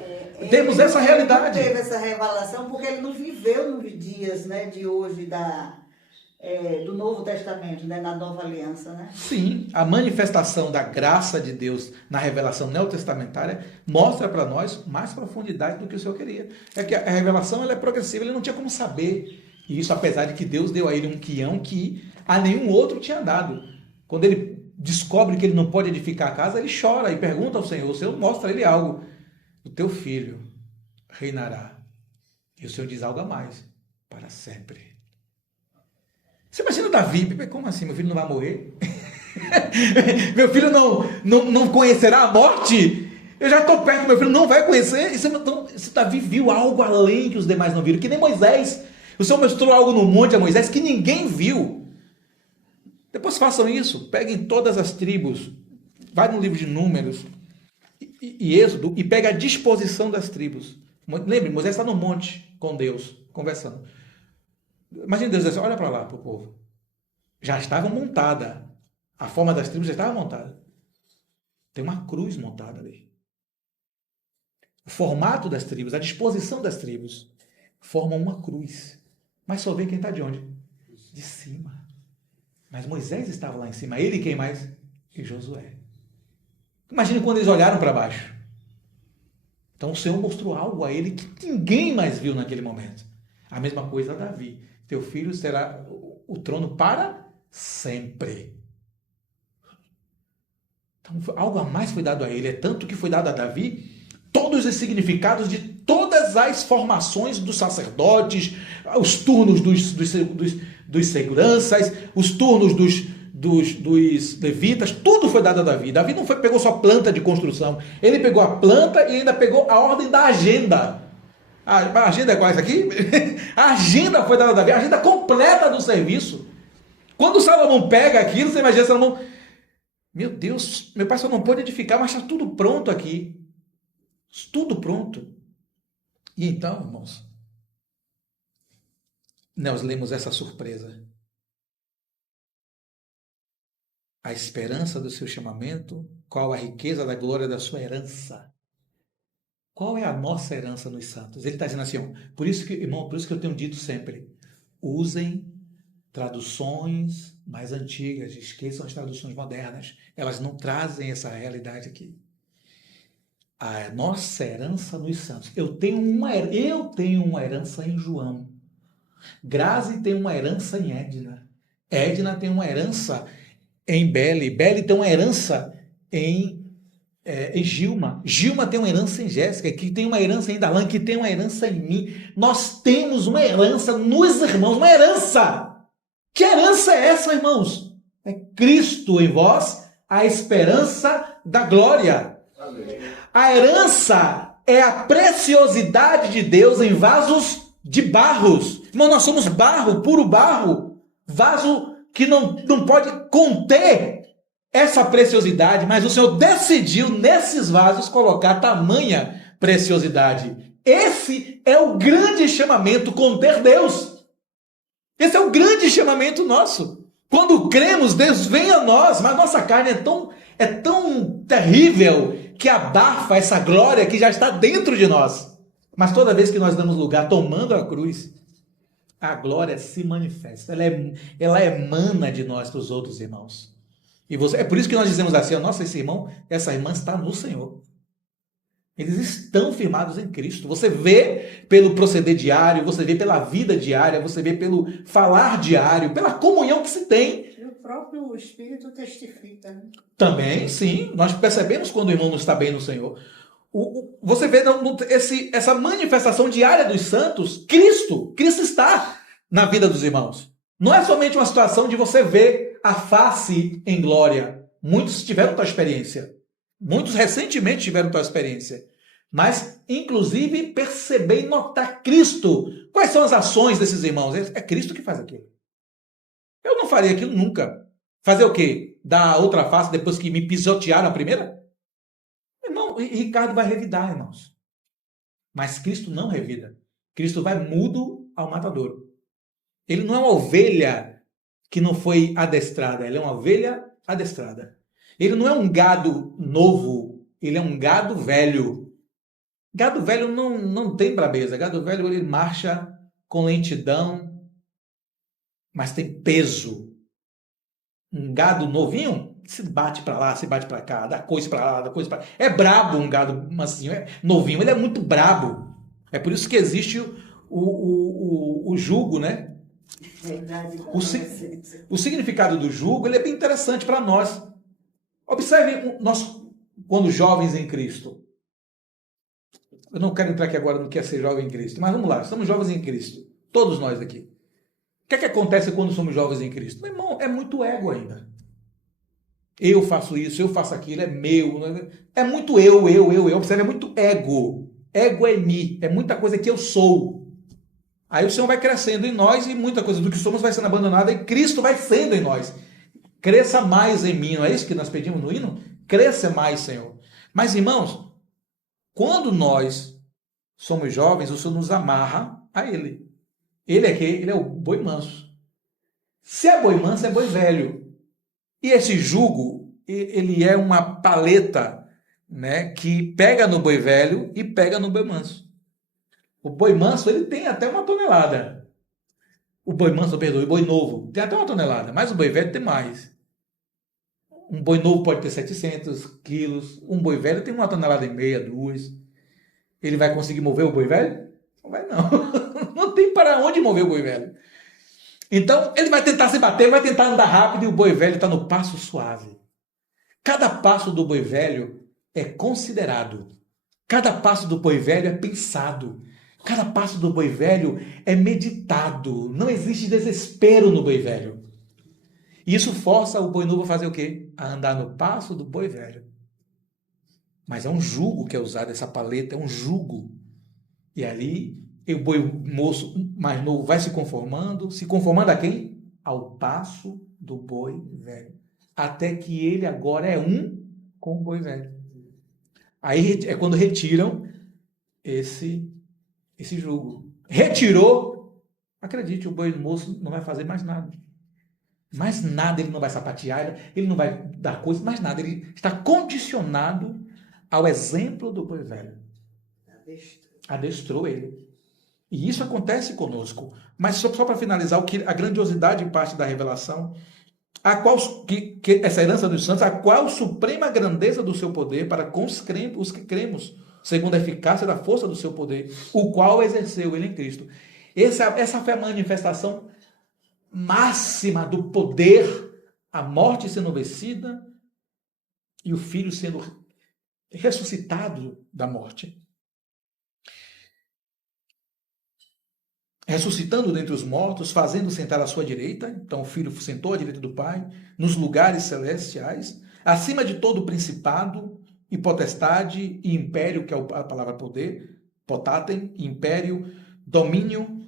Temos essa realidade. Ele não teve essa revelação porque ele não viveu nos dias, né, de hoje do Novo Testamento, né, na Nova Aliança. Né? Sim, a manifestação da graça de Deus na revelação neotestamentária mostra para nós mais profundidade do que o Senhor queria. É que a revelação ela é progressiva, ele não tinha como saber. E isso apesar de que Deus deu a ele um quião que a nenhum outro tinha dado. Quando ele descobre que ele não pode edificar a casa, ele chora e pergunta ao Senhor. O Senhor mostra a ele algo. O teu filho reinará. E o Senhor diz algo a mais. Para sempre. Você imagina Davi? Como assim? Meu filho não vai morrer? Meu filho não conhecerá a morte? Eu já estou perto, meu filho não vai conhecer. Então, esse Davi viu algo além que os demais não viram. Que nem Moisés. O Senhor mostrou algo no monte a Moisés que ninguém viu. Depois façam isso. Peguem todas as tribos. Vai no livro de Números e Êxodo e pega a disposição das tribos. Lembre, Moisés está no monte com Deus, conversando. Imagina Deus dizer assim, olha para lá, para o povo. Já estava montada. A forma das tribos já estava montada. Tem uma cruz montada ali. O formato das tribos, a disposição das tribos, formam uma cruz. Mas só vê quem está de onde? De cima. Mas Moisés estava lá em cima. Ele e quem mais? E Josué. Imagine quando eles olharam para baixo. Então o Senhor mostrou algo a ele que ninguém mais viu naquele momento. A mesma coisa a Davi. Teu filho será o trono para sempre. Então, algo a mais foi dado a ele. É tanto que foi dado a Davi todos os significados de todas as formações dos sacerdotes, os turnos dos seguranças, os turnos dos levitas, tudo foi dado a Davi. Davi não pegou só planta de construção. Ele pegou a planta e ainda pegou a ordem da agenda. A agenda é qual é essa aqui? A agenda foi dada a Davi, a agenda completa do serviço. Quando Salomão pega aquilo, você imagina Salomão, meu Deus, meu pai só não pôde edificar, mas está tudo pronto aqui. Tudo pronto. E então, irmãos, nós lemos essa surpresa. A esperança do seu chamamento, qual a riqueza da glória da sua herança. Qual é a nossa herança nos santos? Ele está dizendo assim, ó, por isso que eu tenho dito sempre, usem traduções mais antigas, esqueçam as traduções modernas, elas não trazem essa realidade aqui. A nossa herança nos santos. Eu tenho uma herança em João. Grazi tem uma herança em Edna. Edna tem uma herança em Beli. Beli tem uma herança em Gilma. Gilma tem uma herança em Jéssica, que tem uma herança em Darlan, que tem uma herança em mim. Nós temos uma herança nos irmãos, uma herança. Que herança é essa, irmãos? É Cristo em vós, a esperança da glória. Amém. A herança é a preciosidade de Deus em vasos de barros. Irmão, nós somos barro, puro barro. Vaso que não pode conter essa preciosidade, mas o Senhor decidiu nesses vasos colocar tamanha preciosidade. Esse é o grande chamamento, conter Deus. Esse é o grande chamamento nosso. Quando cremos, Deus vem a nós, mas nossa carne é tão terrível que abafa essa glória que já está dentro de nós. Mas toda vez que nós damos lugar tomando a cruz, a glória se manifesta. Ela emana de nós para os outros irmãos. É por isso que nós dizemos assim, nossa, esse irmão, essa irmã está no Senhor. Eles estão firmados em Cristo. Você vê pelo proceder diário, você vê pela vida diária, você vê pelo falar diário, pela comunhão que se tem. E o próprio Espírito testifica. Né? Também, sim. Nós percebemos quando o irmão não está bem no Senhor. Você vê essa manifestação diária dos santos, Cristo está na vida dos irmãos. Não é somente uma situação de você ver a face em glória. Muitos tiveram tal experiência. Muitos recentemente tiveram tal experiência. Mas, inclusive, perceber e notar Cristo. Quais são as ações desses irmãos? É Cristo que faz aquilo. Eu não faria aquilo nunca. Fazer o quê? Dar outra face depois que me pisotearam a primeira? Irmão, Ricardo vai revidar, irmãos. Mas Cristo não revida. Cristo vai mudo ao matadouro. Ele não é uma ovelha que não foi adestrada. Ele é uma ovelha adestrada. Ele não é um gado novo. Ele é um gado velho. Gado velho não tem brabeza. Gado velho ele marcha com lentidão, mas tem peso. Um gado novinho se bate para lá, se bate para cá, dá coisa para lá, dá coisa para lá. É brabo um gado mansinho, novinho, ele é muito brabo. É por isso que existe o jugo, né? Verdade, o significado do jugo ele é bem interessante para nós. Observe nós, quando jovens em Cristo. Eu não quero entrar aqui agora no que é ser jovem em Cristo, mas vamos lá, estamos jovens em Cristo. Todos nós aqui. O que é que acontece quando somos jovens em Cristo? Meu irmão, é muito ego ainda. Eu faço isso, eu faço aquilo, é meu. É muito eu. Observe, é muito ego. Ego é mim, é muita coisa que eu sou. Aí o Senhor vai crescendo em nós e muita coisa do que somos vai sendo abandonada e Cristo vai sendo em nós. Cresça mais em mim, não é isso que nós pedimos no hino? Cresça mais, Senhor. Mas, irmãos, quando nós somos jovens, o Senhor nos amarra a Ele. Ele é quem? Ele é o boi manso. Se é boi manso, é boi velho. E esse jugo, ele é uma paleta, né, que pega no boi velho e pega no boi manso. O boi manso, ele tem até 1 tonelada. O boi manso, o boi novo, tem até 1 tonelada, mas o boi velho tem mais. Um boi novo pode ter 700 quilos, um boi velho tem 1,5 toneladas, 2. Ele vai conseguir mover o boi velho? Não vai não. Não tem para onde mover o boi velho. Então, ele vai tentar se bater, vai tentar andar rápido e o boi velho está no passo suave. Cada passo do boi velho é considerado. Cada passo do boi velho é pensado. Cada passo do boi velho é meditado. Não existe desespero no boi velho. E isso força o boi novo a fazer o quê? A andar no passo do boi velho. Mas é um jugo que é usado, essa paleta é um jugo. E ali, o boi moço mais novo vai se conformando a quem? Ao passo do boi velho. Até que ele agora é um com o boi velho. Aí é quando retiram esse jugo. Retirou, acredite, o boi moço não vai fazer mais nada. Mais nada, ele não vai sapatear, ele não vai dar coisa, mais nada. Ele está condicionado ao exemplo do boi velho. Adestrou ele. E isso acontece conosco. Mas só para finalizar, a grandiosidade em parte da revelação, essa herança dos santos, a qual suprema grandeza do seu poder para com os que cremos, segundo a eficácia da força do seu poder, o qual exerceu ele em Cristo. Essa foi a manifestação máxima do poder, a morte sendo vencida e o Filho sendo ressuscitado da morte. Ressuscitando dentre os mortos, fazendo sentar à sua direita, então o Filho sentou à direita do Pai, nos lugares celestiais, acima de todo principado e potestade e império, que é a palavra poder, potatem, império, domínio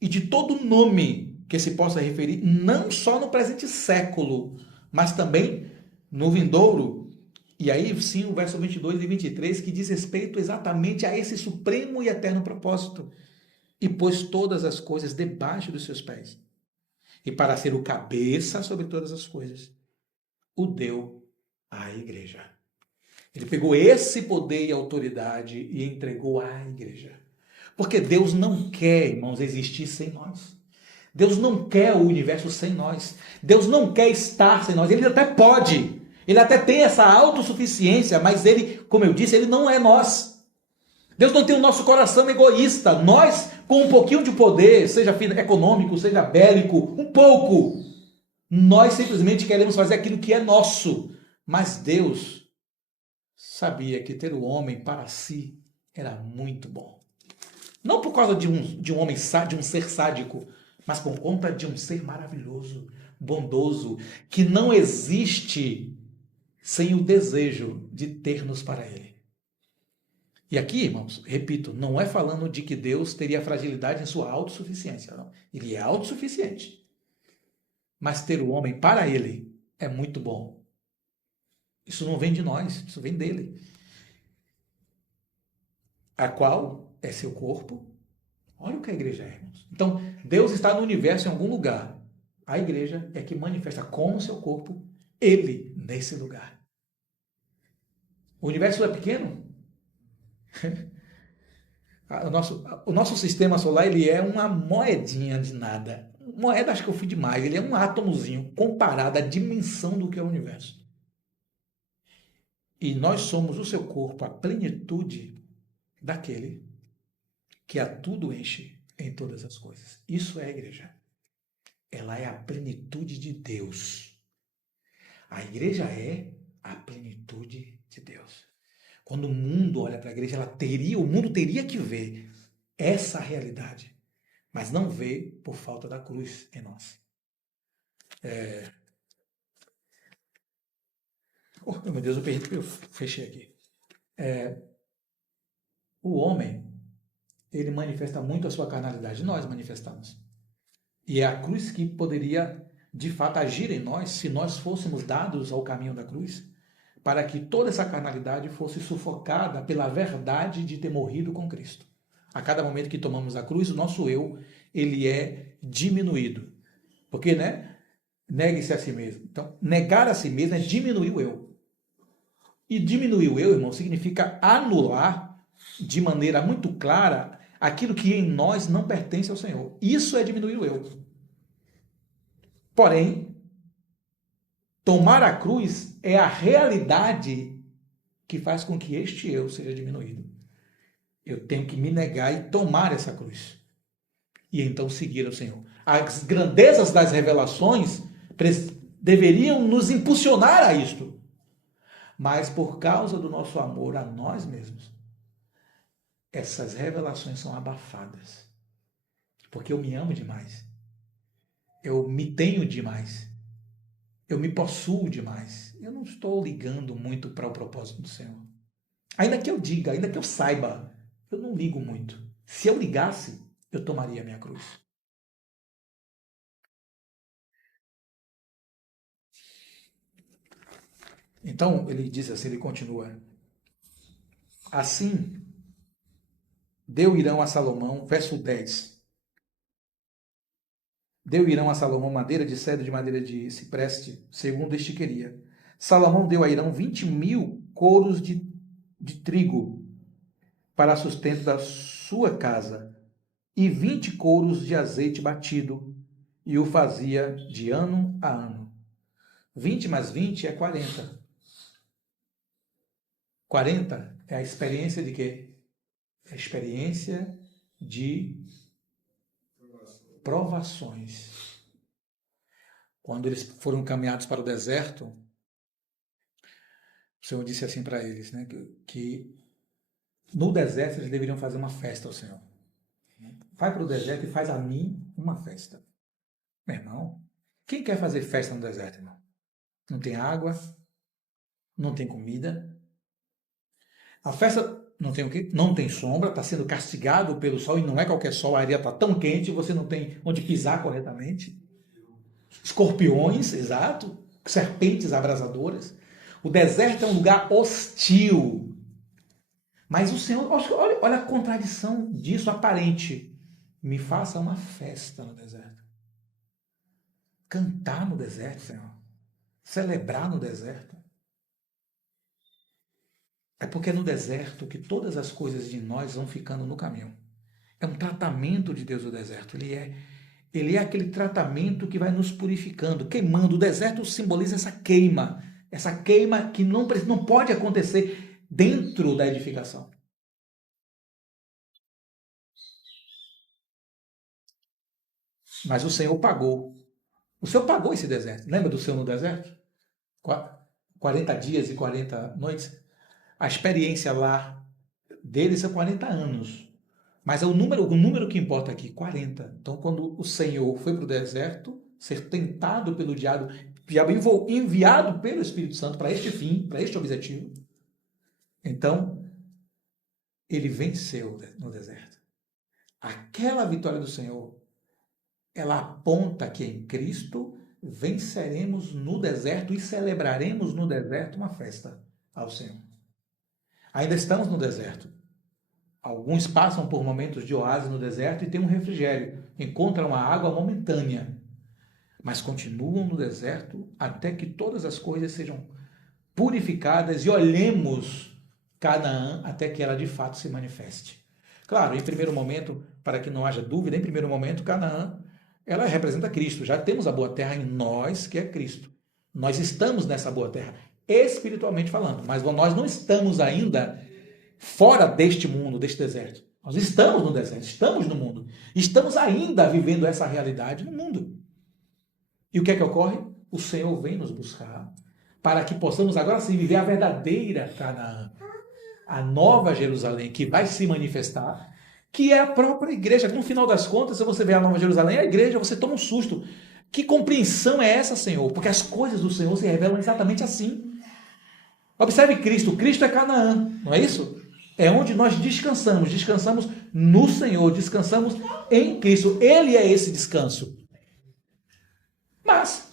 e de todo nome que se possa referir, não só no presente século, mas também no vindouro. E aí sim o verso 22 e 23 que diz respeito exatamente a esse supremo e eterno propósito. E pôs todas as coisas debaixo dos seus pés. E para ser o cabeça sobre todas as coisas, o deu à igreja. Ele pegou esse poder e autoridade e entregou à igreja. Porque Deus não quer, irmãos, existir sem nós. Deus não quer o universo sem nós. Deus não quer estar sem nós. Ele até pode. Ele até tem essa autossuficiência, mas ele, como eu disse, ele não é nós. Deus não tem o nosso coração egoísta. Nós, com um pouquinho de poder, seja econômico, seja bélico, um pouco, nós simplesmente queremos fazer aquilo que é nosso. Mas Deus sabia que ter o homem para si era muito bom. Não por causa de um homem, de um ser sádico, mas por conta de um ser maravilhoso, bondoso, que não existe sem o desejo de ter-nos para ele. E aqui, irmãos, repito, não é falando de que Deus teria fragilidade em sua autossuficiência, não. Ele é autossuficiente. Mas ter o homem para ele é muito bom. Isso não vem de nós, isso vem dele. A qual é seu corpo. Olha o que a igreja é, irmãos. Então, Deus está no universo em algum lugar. A igreja é que manifesta como seu corpo, ele nesse lugar. O universo é pequeno? O nosso sistema solar, ele é uma moedinha de nada. Moeda, acho que eu fui demais. Ele é um átomozinho comparado à dimensão do que é o universo. E nós somos o seu corpo, a plenitude daquele que a tudo enche em todas as coisas. Isso é a igreja. Ela é a plenitude de Deus. A igreja é a plenitude de Deus. Quando o mundo olha para a igreja, o mundo teria que ver essa realidade, mas não vê por falta da cruz em nós. Oh, meu Deus, eu fechei aqui. O homem, ele manifesta muito a sua carnalidade. Nós manifestamos. E é a cruz que poderia, de fato, agir em nós se nós fôssemos dados ao caminho da cruz, para que toda essa carnalidade fosse sufocada pela verdade de ter morrido com Cristo. A cada momento que tomamos a cruz, o nosso eu, ele é diminuído. Porque, né? Negue-se a si mesmo. Então, negar a si mesmo é diminuir o eu. E diminuir o eu, irmão, significa anular de maneira muito clara aquilo que em nós não pertence ao Senhor. Isso é diminuir o eu. Porém, tomar a cruz é a realidade que faz com que este eu seja diminuído. Eu tenho que me negar e tomar essa cruz. E então seguir ao Senhor. As grandezas das revelações deveriam nos impulsionar a isto. Mas por causa do nosso amor a nós mesmos, essas revelações são abafadas. Porque eu me amo demais. Eu me tenho demais. Eu me possuo demais. Eu não estou ligando muito para o propósito do Senhor. Ainda que eu diga, ainda que eu saiba, eu não ligo muito. Se eu ligasse, eu tomaria a minha cruz. Então, ele diz assim, ele continua. Assim, deu Irão a Salomão, verso 10. Deu Irão a Salomão madeira de cedro, de madeira de cipreste, segundo este queria. Salomão deu a Irão 20.000 coros de trigo para sustento da sua casa e 20 coros de azeite batido, e o fazia de ano a ano. 20 mais 20 é 40. 40 é a experiência de quê? É a experiência de provações. Quando eles foram encaminhados para o deserto, o Senhor disse assim para eles, né, que no deserto eles deveriam fazer uma festa ao Senhor. Vai para o deserto e faz a mim uma festa. Meu irmão, quem quer fazer festa no deserto, irmão? Não tem água, não tem comida. A festa não tem o quê? Não tem sombra, está sendo castigado pelo sol, e não é qualquer sol, a areia está tão quente, você não tem onde pisar corretamente. Escorpiões, exato, serpentes abrasadoras. O deserto é um lugar hostil. Mas o Senhor, olha a contradição disso aparente. Me faça uma festa no deserto. Cantar no deserto, Senhor. Celebrar no deserto. É porque é no deserto que todas as coisas de nós vão ficando no caminho. É um tratamento de Deus o deserto. Ele é aquele tratamento que vai nos purificando, queimando. O deserto simboliza essa queima que não pode acontecer dentro da edificação. Mas o Senhor pagou. O Senhor pagou esse deserto. Lembra do Senhor no deserto? 40 dias e 40 noites. A experiência lá dele são 40 anos. Mas é o número que importa aqui, 40. Então, quando o Senhor foi para o deserto, ser tentado pelo diabo enviado pelo Espírito Santo para este fim, para este objetivo, então, ele venceu no deserto. Aquela vitória do Senhor, ela aponta que em Cristo venceremos no deserto e celebraremos no deserto uma festa ao Senhor. Ainda estamos no deserto. Alguns passam por momentos de oásis no deserto e têm um refrigério, encontram a água momentânea, mas continuam no deserto até que todas as coisas sejam purificadas e olhemos Canaã até que ela de fato se manifeste. Claro, em primeiro momento, para que não haja dúvida, em primeiro momento, Canaã, ela representa Cristo. Já temos a boa terra em nós, que é Cristo. Nós estamos nessa boa terra, espiritualmente falando, mas nós não estamos ainda fora deste mundo, deste deserto. Nós estamos no deserto, estamos no mundo. Estamos ainda vivendo essa realidade no mundo. E o que é que ocorre? O Senhor vem nos buscar para que possamos agora sim viver a verdadeira Canaã, a nova Jerusalém, que vai se manifestar, que é a própria igreja. No final das contas, se você vê a nova Jerusalém, a igreja, você toma um susto. Que compreensão é essa, Senhor? Porque as coisas do Senhor se revelam exatamente assim. Observe Cristo. Cristo é Canaã, não é isso? É onde nós descansamos no Senhor, descansamos em Cristo. Ele é esse descanso. Mas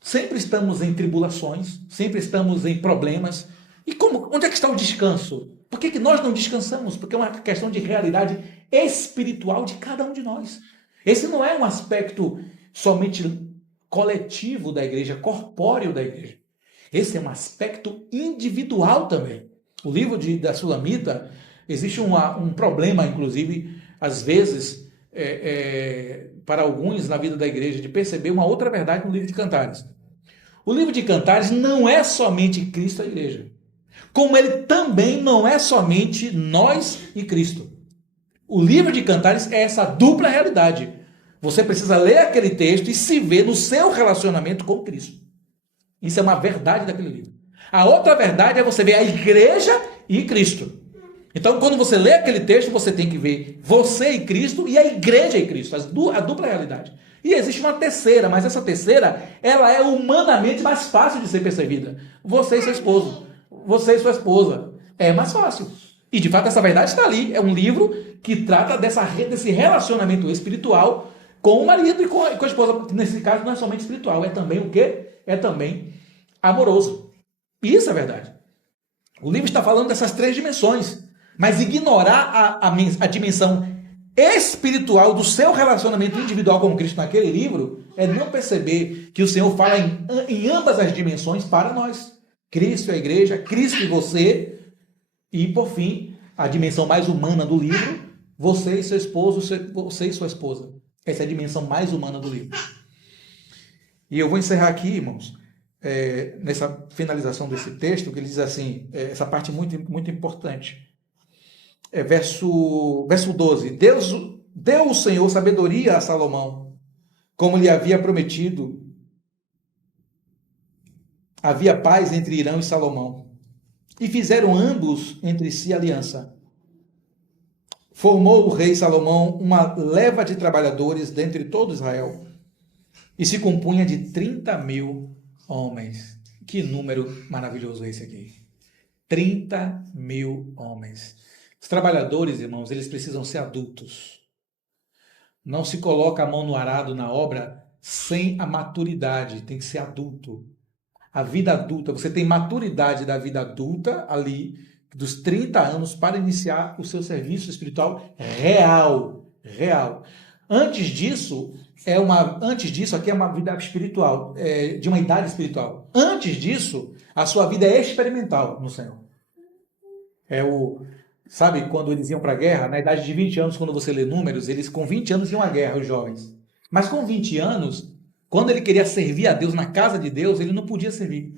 sempre estamos em tribulações, sempre estamos em problemas. E onde é que está o descanso? Por que nós não descansamos? Porque é uma questão de realidade espiritual de cada um de nós. Esse não é um aspecto somente coletivo da igreja, corpóreo da igreja. Esse é um aspecto individual também. O livro da Sulamita, existe um problema, inclusive, às vezes, para alguns na vida da igreja, de perceber uma outra verdade no livro de Cantares. O livro de Cantares não é somente Cristo e a igreja, como ele também não é somente nós e Cristo. O livro de Cantares é essa dupla realidade. Você precisa ler aquele texto e se ver no seu relacionamento com Cristo. Isso é uma verdade daquele livro. A outra verdade é você ver a igreja e Cristo. Então, quando você lê aquele texto, você tem que ver você e Cristo e a igreja e Cristo, a dupla realidade. E existe uma terceira, mas essa terceira, ela é humanamente mais fácil de ser percebida. Você e seu esposo. Você e sua esposa. É mais fácil. E, de fato, essa verdade está ali. É um livro que trata desse relacionamento espiritual com o marido e com a esposa. Nesse caso, não é somente espiritual, é também o quê? É também amoroso. E isso é verdade. O livro está falando dessas três dimensões. Mas ignorar a dimensão espiritual do seu relacionamento individual com Cristo naquele livro é não perceber que o Senhor fala em ambas as dimensões para nós. Cristo e a igreja, Cristo e você, e por fim, a dimensão mais humana do livro, você e seu esposo, você e sua esposa. Essa é a dimensão mais humana do livro. E eu vou encerrar aqui, irmãos, nessa finalização desse texto, que ele diz assim, essa parte muito, muito importante. Verso 12. Deu o Senhor sabedoria a Salomão, como lhe havia prometido. Havia paz entre Irão e Salomão. E fizeram ambos entre si aliança. Formou o rei Salomão uma leva de trabalhadores dentre todo Israel. E se compunha de 30.000 homens. Que número maravilhoso é esse aqui. 30.000 homens. Os trabalhadores, irmãos, eles precisam ser adultos. Não se coloca a mão no arado na obra sem a maturidade, tem que ser adulto. A vida adulta, você tem maturidade da vida adulta ali, dos 30 anos, para iniciar o seu serviço espiritual real. Real. Antes disso, aqui é uma vida espiritual, de uma idade espiritual. Antes disso, a sua vida é experimental no Senhor. Sabe, quando eles iam para a guerra, na idade de 20 anos, quando você lê Números, eles com 20 anos iam à guerra, os jovens. Mas com 20 anos, quando ele queria servir a Deus na casa de Deus, ele não podia servir.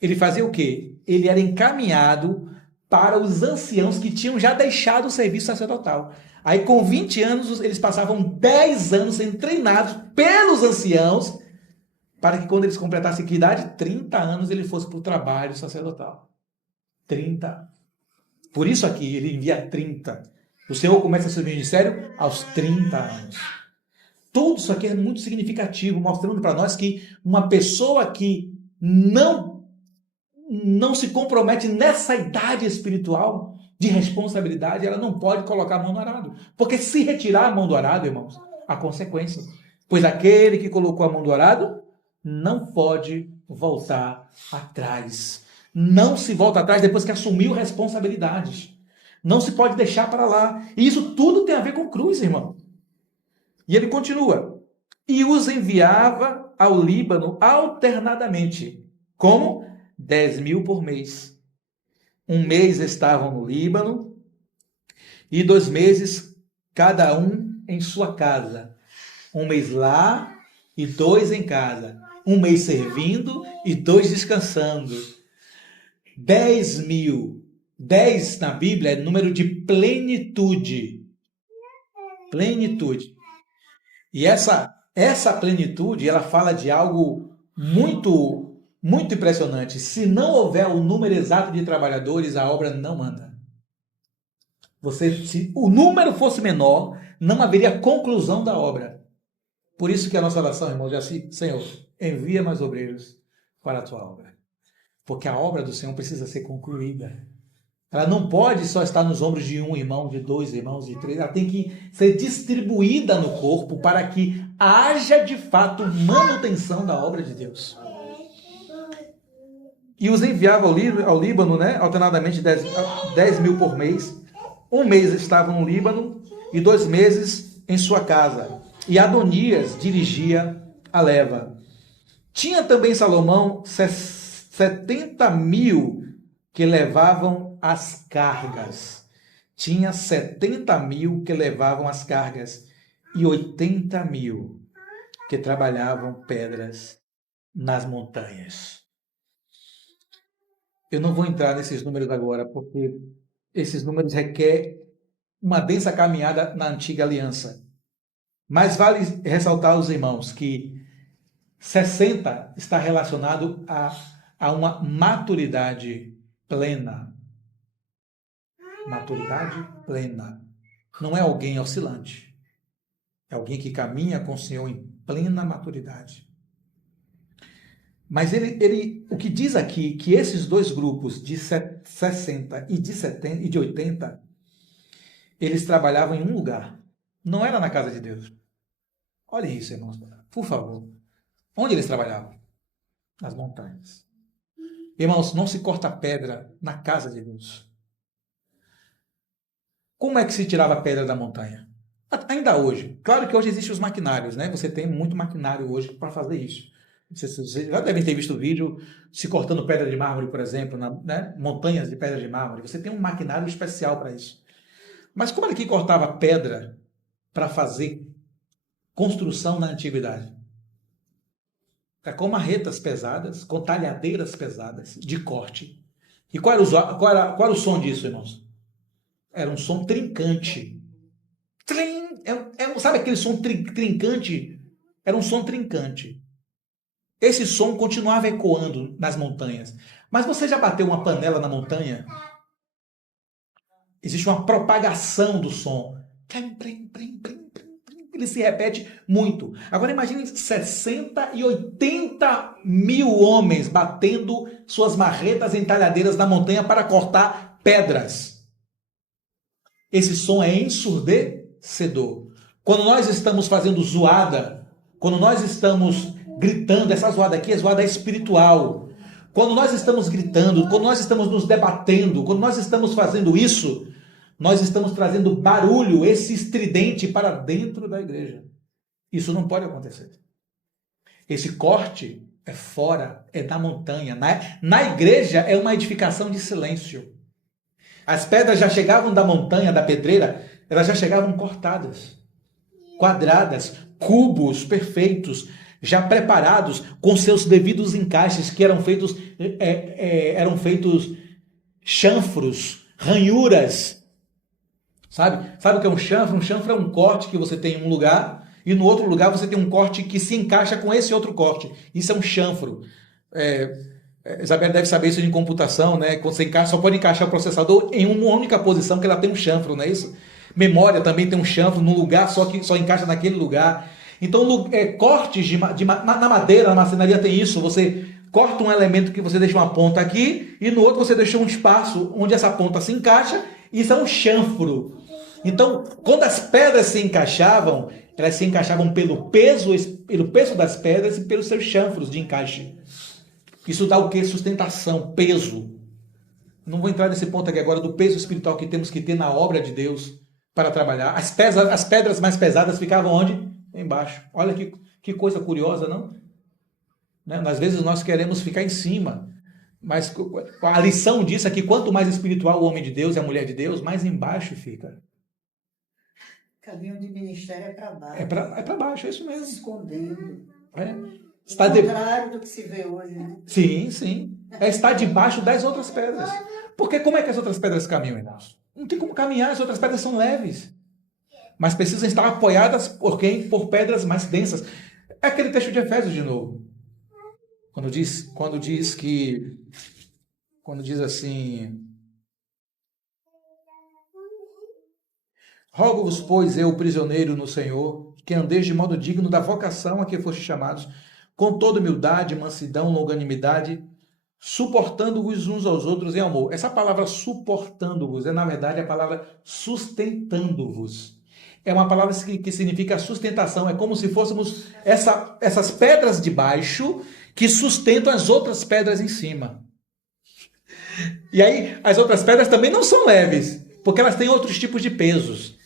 Ele fazia o quê? Ele era encaminhado para os anciãos que tinham já deixado o serviço sacerdotal. Aí com 20 anos, eles passavam 10 anos sendo treinados pelos anciãos, para que quando eles completassem que idade? 30 anos, ele fosse para o trabalho sacerdotal. 30. Por isso aqui, ele envia 30. O Senhor começa seu ministério aos 30 anos. Tudo isso aqui é muito significativo, mostrando para nós que uma pessoa que não se compromete nessa idade espiritual de responsabilidade, ela não pode colocar a mão no arado. Porque se retirar a mão do arado, irmãos, há consequência. Pois aquele que colocou a mão do arado não pode voltar atrás. Não se volta atrás depois que assumiu responsabilidades. Não se pode deixar para lá. E isso tudo tem a ver com cruz, irmão. E ele continua. E os enviava ao Líbano alternadamente. Como? 10.000 por mês. Um mês estavam no Líbano e 2 meses cada um em sua casa. Um mês lá e 2 em casa. Um mês servindo e 2 descansando. 10.000. 10 na Bíblia é número de plenitude. Plenitude. E essa plenitude, ela fala de algo muito, muito impressionante. Se não houver o número exato de trabalhadores, a obra não anda. Se o número fosse menor, não haveria conclusão da obra. Por isso que a nossa oração, irmãos, é assim: Senhor, envia mais obreiros para a tua obra. Porque a obra do Senhor precisa ser concluída. Ela não pode só estar nos ombros de um irmão, de 2 irmãos, de 3. Ela tem que ser distribuída no corpo para que haja, de fato, manutenção da obra de Deus. E os enviava ao Líbano, né, alternadamente 10.000 por mês. Um mês estavam no Líbano e 2 meses em sua casa. E Adonias dirigia a leva. Tinha também Salomão 70.000 que levavam as cargas. Tinha 70.000 que levavam as cargas e 80.000 que trabalhavam pedras nas montanhas. Eu não vou entrar nesses números agora, porque esses números requerem uma densa caminhada na antiga aliança. Mas vale ressaltar aos irmãos que 60 está relacionado a uma maturidade plena. Maturidade plena. Não é alguém oscilante. É alguém que caminha com o Senhor em plena maturidade. Mas o que diz aqui, que esses 2 grupos de 60 e de 80, eles trabalhavam em um lugar. Não era na casa de Deus. Olhem isso, irmãos, por favor. Onde eles trabalhavam? Nas montanhas. Irmãos, não se corta pedra na casa de Deus. Como é que se tirava a pedra da montanha? Ainda hoje. Claro que hoje existem os maquinários, né? Você tem muito maquinário hoje para fazer isso. Vocês já devem ter visto vídeo se cortando pedra de mármore, por exemplo, né? Montanhas de pedra de mármore. Você tem um maquinário especial para isso. Mas como é que cortava pedra para fazer construção na antiguidade? Com marretas pesadas, com talhadeiras pesadas de corte. E qual era o som disso, irmãos? Era um som trincante. Sabe aquele som trincante? Era um som trincante. Esse som continuava ecoando nas montanhas. Mas você já bateu uma panela na montanha? Existe uma propagação do som. Ele se repete muito. Agora imagine 60 e 80 mil homens batendo suas marretas em talhadeiras da montanha para cortar pedras. Esse som é ensurdecedor. Quando nós estamos fazendo zoada, quando nós estamos gritando, essa zoada aqui é zoada espiritual. Quando nós estamos gritando, quando nós estamos nos debatendo, quando nós estamos fazendo isso, nós estamos trazendo barulho, esse estridente, para dentro da igreja. Isso não pode acontecer. Esse corte é fora, é na montanha. Na igreja é uma edificação de silêncio. As pedras já chegavam da montanha, da pedreira, elas já chegavam cortadas, quadradas, cubos perfeitos, já preparados com seus devidos encaixes, que eram feitos chanfros, ranhuras. Sabe o que é um chanfro? Um chanfro é um corte que você tem em um lugar e no outro lugar você tem um corte que se encaixa com esse outro corte. Isso é um chanfro. Isabel deve saber isso de computação, né? Quando você encaixa, só pode encaixar o processador em uma única posição, que ela tem um chanfro, não é isso? Memória também tem um chanfro num lugar, só que só encaixa naquele lugar. Então, cortes na madeira, na marcenaria tem isso. Você corta um elemento que você deixa uma ponta aqui e no outro você deixa um espaço onde essa ponta se encaixa. Isso é um chanfro. Então, quando as pedras se encaixavam, elas se encaixavam pelo peso das pedras e pelos seus chanfros de encaixe. Isso dá o quê? Sustentação, peso. Não vou entrar nesse ponto aqui agora do peso espiritual que temos que ter na obra de Deus para trabalhar. As pedras mais pesadas ficavam onde? Embaixo. Olha que coisa curiosa, não? Né? Às vezes nós queremos ficar em cima, mas a lição disso é que quanto mais espiritual o homem de Deus e a mulher de Deus, mais embaixo fica. Caminho de ministério é para baixo. É para baixo, é isso mesmo. Se escondendo. Está contrário do que se vê hoje, né? Sim, sim. É estar debaixo das outras pedras. Porque como é que as outras pedras caminham, irmãos? Não tem como caminhar, as outras pedras são leves. Mas precisam estar apoiadas por quem? Por pedras mais densas. É aquele texto de Efésios de novo. Quando diz assim: rogo-vos, pois, eu, prisioneiro no Senhor, que andeis de modo digno da vocação a que fostes chamados, com toda humildade, mansidão, longanimidade, suportando-vos uns aos outros em amor. Essa palavra suportando-vos é, na verdade, a palavra sustentando-vos. É uma palavra que significa sustentação. É como se fôssemos essas pedras de baixo que sustentam as outras pedras em cima. E aí, as outras pedras também não são leves, porque elas têm outros tipos de pesos.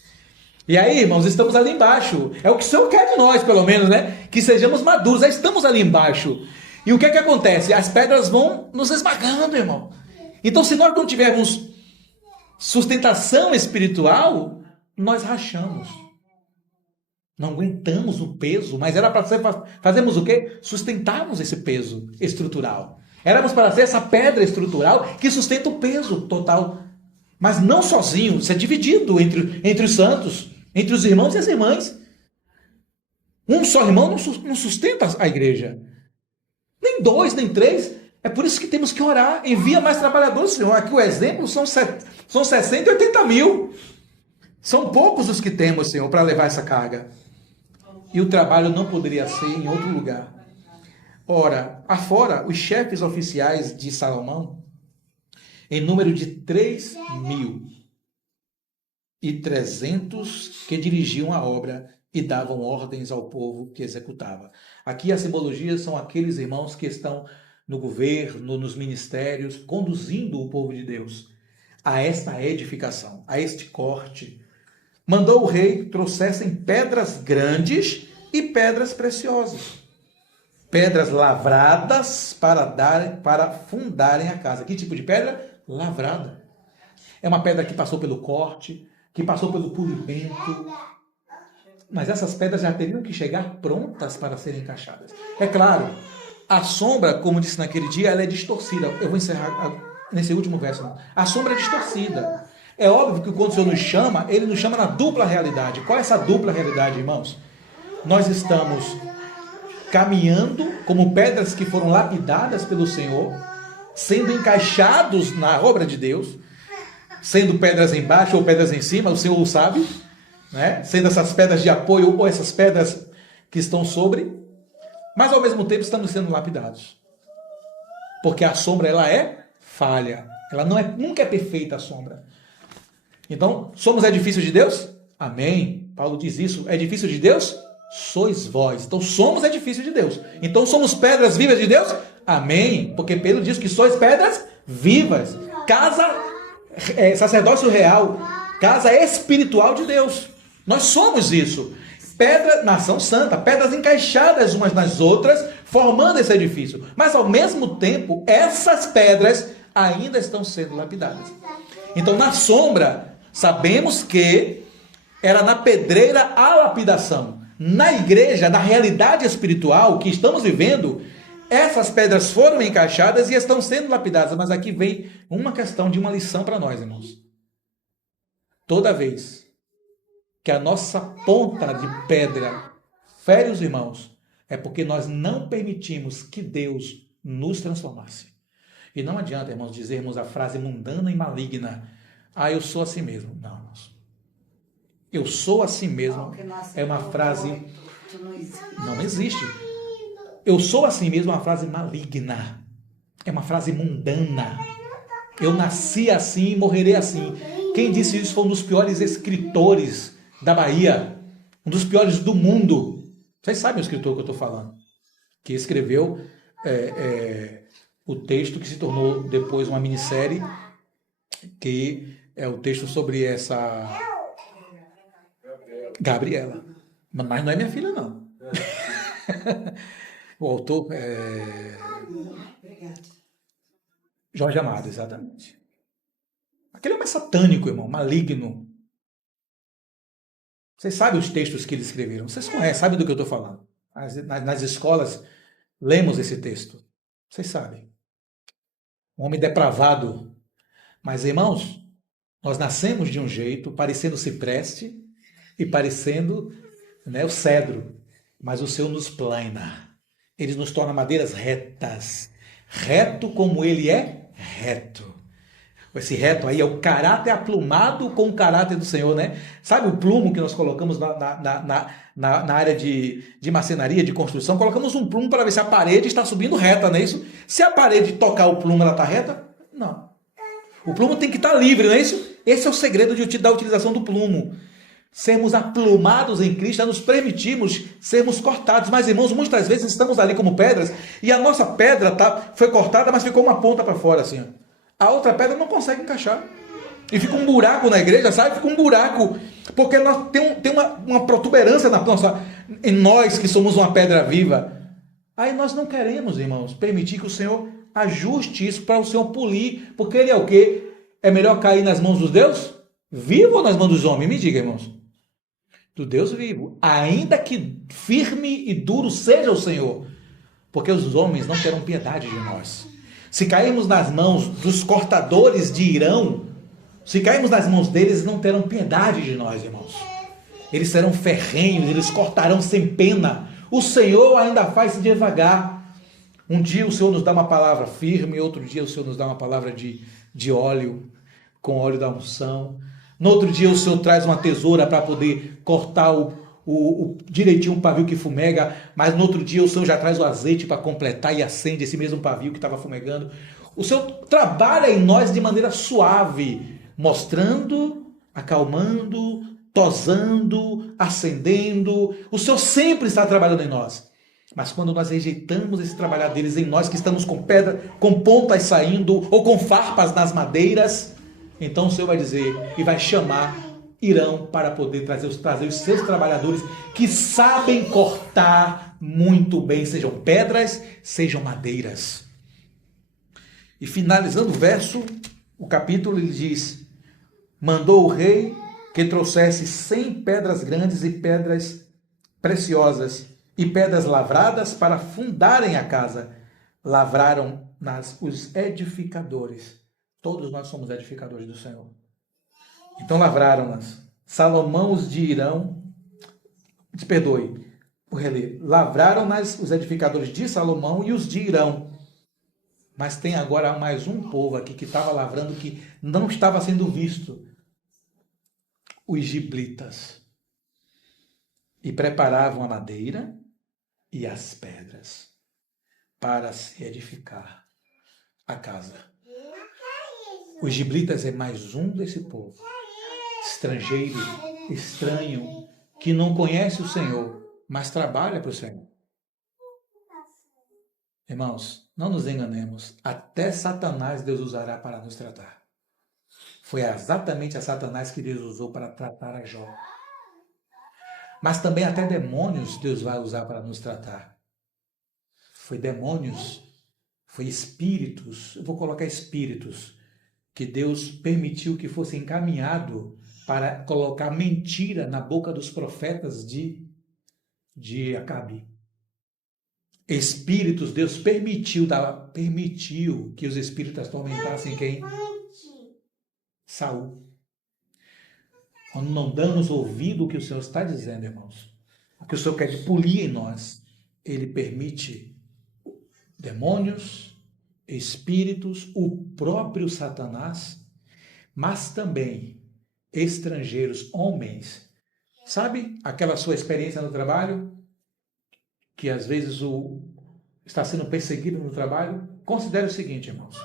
E aí, irmãos, estamos ali embaixo. É o que o Senhor quer de nós, pelo menos, né? Que sejamos maduros. Já estamos ali embaixo. E o que é que acontece? As pedras vão nos esmagando, irmão. Então, se nós não tivermos sustentação espiritual, nós rachamos. Não aguentamos o peso, mas era para fazermos o quê? Sustentarmos esse peso estrutural. Éramos para ser essa pedra estrutural que sustenta o peso total. Mas não sozinho, isso é dividido entre os santos, entre os irmãos e as irmãs. Um só irmão não sustenta a igreja. Nem dois, nem três. É por isso que temos que orar. Envia mais trabalhadores, Senhor. Aqui o exemplo são 60 e 80 mil. São poucos os que temos, Senhor, para levar essa carga. E o trabalho não poderia ser em outro lugar. Ora, afora, os chefes oficiais de Salomão, em número de 3.300 que dirigiam a obra e davam ordens ao povo que executava. Aqui a simbologia são aqueles irmãos que estão no governo, nos ministérios, conduzindo o povo de Deus a esta edificação, a este corte. Mandou o rei que trouxessem pedras grandes e pedras preciosas. Pedras lavradas para fundarem a casa. Que tipo de pedra? Lavrada. É uma pedra que passou pelo corte, que passou pelo polimento. Mas essas pedras já teriam que chegar prontas para serem encaixadas. É claro, a sombra, como disse naquele dia, ela é distorcida. Eu vou encerrar nesse último verso. Não. A sombra é distorcida. É óbvio que quando o Senhor nos chama, Ele nos chama na dupla realidade. Qual é essa dupla realidade, irmãos? Nós estamos caminhando como pedras que foram lapidadas pelo Senhor, sendo encaixados na obra de Deus, sendo pedras embaixo ou pedras em cima, o Senhor o sabe, né? Sendo essas pedras de apoio ou essas pedras que estão sobre, mas ao mesmo tempo estamos sendo lapidados. Porque a sombra, ela é falha, ela nunca é perfeita a sombra. Então, somos edifícios de Deus? Amém. Paulo diz isso. É edifício de Deus? sois vós. Então somos edifício de Deus. Então somos pedras vivas de Deus? Amém. Porque Pedro diz que sois pedras vivas. Casa, sacerdócio real, casa espiritual de Deus. Nós somos isso. Pedra, nação santa, pedras encaixadas umas nas outras, formando esse edifício. Mas ao mesmo tempo, essas pedras ainda estão sendo lapidadas. Então, na sombra, sabemos que era na pedreira a lapidação. Na igreja, na realidade espiritual que estamos vivendo, essas pedras foram encaixadas e estão sendo lapidadas. Mas aqui vem uma questão de uma lição para nós, irmãos. Toda vez que a nossa ponta de pedra fere os irmãos, é porque nós não permitimos que Deus nos transformasse. E não adianta, irmãos, dizermos a frase mundana e maligna: ah, eu sou assim mesmo. Não, irmãos. Eu sou assim mesmo é uma frase... Não existe. Eu sou assim mesmo é uma frase maligna. É uma frase mundana. Eu nasci assim e morrerei assim. Quem disse isso foi um dos piores escritores da Bahia. Um dos piores do mundo. Vocês sabem o escritor que eu estou falando. Que escreveu o texto que se tornou depois uma minissérie, que é o texto sobre essa... Gabriela. Mas não é minha filha, não. O autor é... Jorge Amado, exatamente. Aquele homem é satânico, irmão, maligno. Vocês sabem os textos que eles escreveram. Vocês conhecem, sabem do que eu estou falando. Nas escolas, lemos esse texto. Vocês sabem. Um homem depravado. Mas, irmãos, nós nascemos de um jeito, parecendo cipreste e parecendo, né, o cedro. Mas o Senhor nos plana. Ele nos torna madeiras retas. Reto como ele é reto. Esse reto aí é o caráter aplumado com o caráter do Senhor, né? Sabe o plumo que nós colocamos na área de marcenaria, de construção? Colocamos um plumo para ver se a parede está subindo reta, não é isso? Se a parede tocar o plumo, ela está reta? Não. O plumo tem que estar livre, não é isso? Esse é o segredo da utilização do plumo. Sermos aplumados em Cristo, nos permitimos sermos cortados. Mas, irmãos, muitas vezes estamos ali como pedras e a nossa pedra foi cortada, mas ficou uma ponta para fora, assim, ó. A outra pedra não consegue encaixar. E fica um buraco na igreja, sabe? Fica um buraco. Porque nós tem uma protuberância em nós que somos uma pedra viva. Aí nós não queremos, irmãos, permitir que o Senhor ajuste isso para o Senhor polir. Porque ele é o quê? É melhor cair nas mãos dos Deus vivo ou nas mãos dos homens? Me diga, irmãos. Do Deus vivo. Ainda que firme e duro seja o Senhor. Porque os homens não terão piedade de nós. Se cairmos nas mãos dos cortadores de Irão, se cairmos nas mãos deles, não terão piedade de nós, irmãos. Eles serão ferrenhos, eles cortarão sem pena. O Senhor ainda faz devagar. Um dia o Senhor nos dá uma palavra firme, outro dia o Senhor nos dá uma palavra de óleo, com óleo da unção. No outro dia o Senhor traz uma tesoura para poder cortar direitinho um pavio que fumega, mas no outro dia o Senhor já traz o azeite para completar e acende esse mesmo pavio que estava fumegando. O Senhor trabalha em nós de maneira suave, mostrando, acalmando, tosando, acendendo. O Senhor sempre está trabalhando em nós. Mas quando nós rejeitamos esse trabalhar deles em nós, que estamos com pedra, com pontas saindo, ou com farpas nas madeiras, então o Senhor vai dizer e vai chamar Irão para poder trazer os seus trabalhadores que sabem cortar muito bem, sejam pedras, sejam madeiras. E finalizando o capítulo, ele diz: mandou o rei que trouxesse 100 pedras grandes e pedras preciosas e pedras lavradas para fundarem a casa. Lavraram os edificadores. Todos nós somos edificadores do Senhor. Então lavraram-nas. Salomão os de Irão, lavraram-nas os edificadores de Salomão e os de Irão. Mas tem agora mais um povo aqui que estava lavrando que não estava sendo visto. Os giblitas. E preparavam a madeira e as pedras para se edificar a casa. Os giblitas é mais um desse povo. Estrangeiro, estranho, que não conhece o Senhor, mas trabalha para o Senhor. Irmãos, não nos enganemos. Até Satanás Deus usará para nos tratar. Foi exatamente a Satanás que Deus usou para tratar a Jó. Mas também até demônios Deus vai usar para nos tratar. Foi demônios, foi espíritos, eu vou colocar espíritos, que Deus permitiu que fosse encaminhado para colocar mentira na boca dos profetas de Acabe. Espíritos, Deus permitiu que os espíritos atormentassem quem? Saul. Quando não damos ouvido ao que o Senhor está dizendo, irmãos, o que o Senhor quer polir em nós, Ele permite demônios, espíritos, o próprio Satanás, mas também estrangeiros, homens. Sabe aquela sua experiência no trabalho? Que às vezes está sendo perseguido no trabalho? Considere o seguinte, irmãos.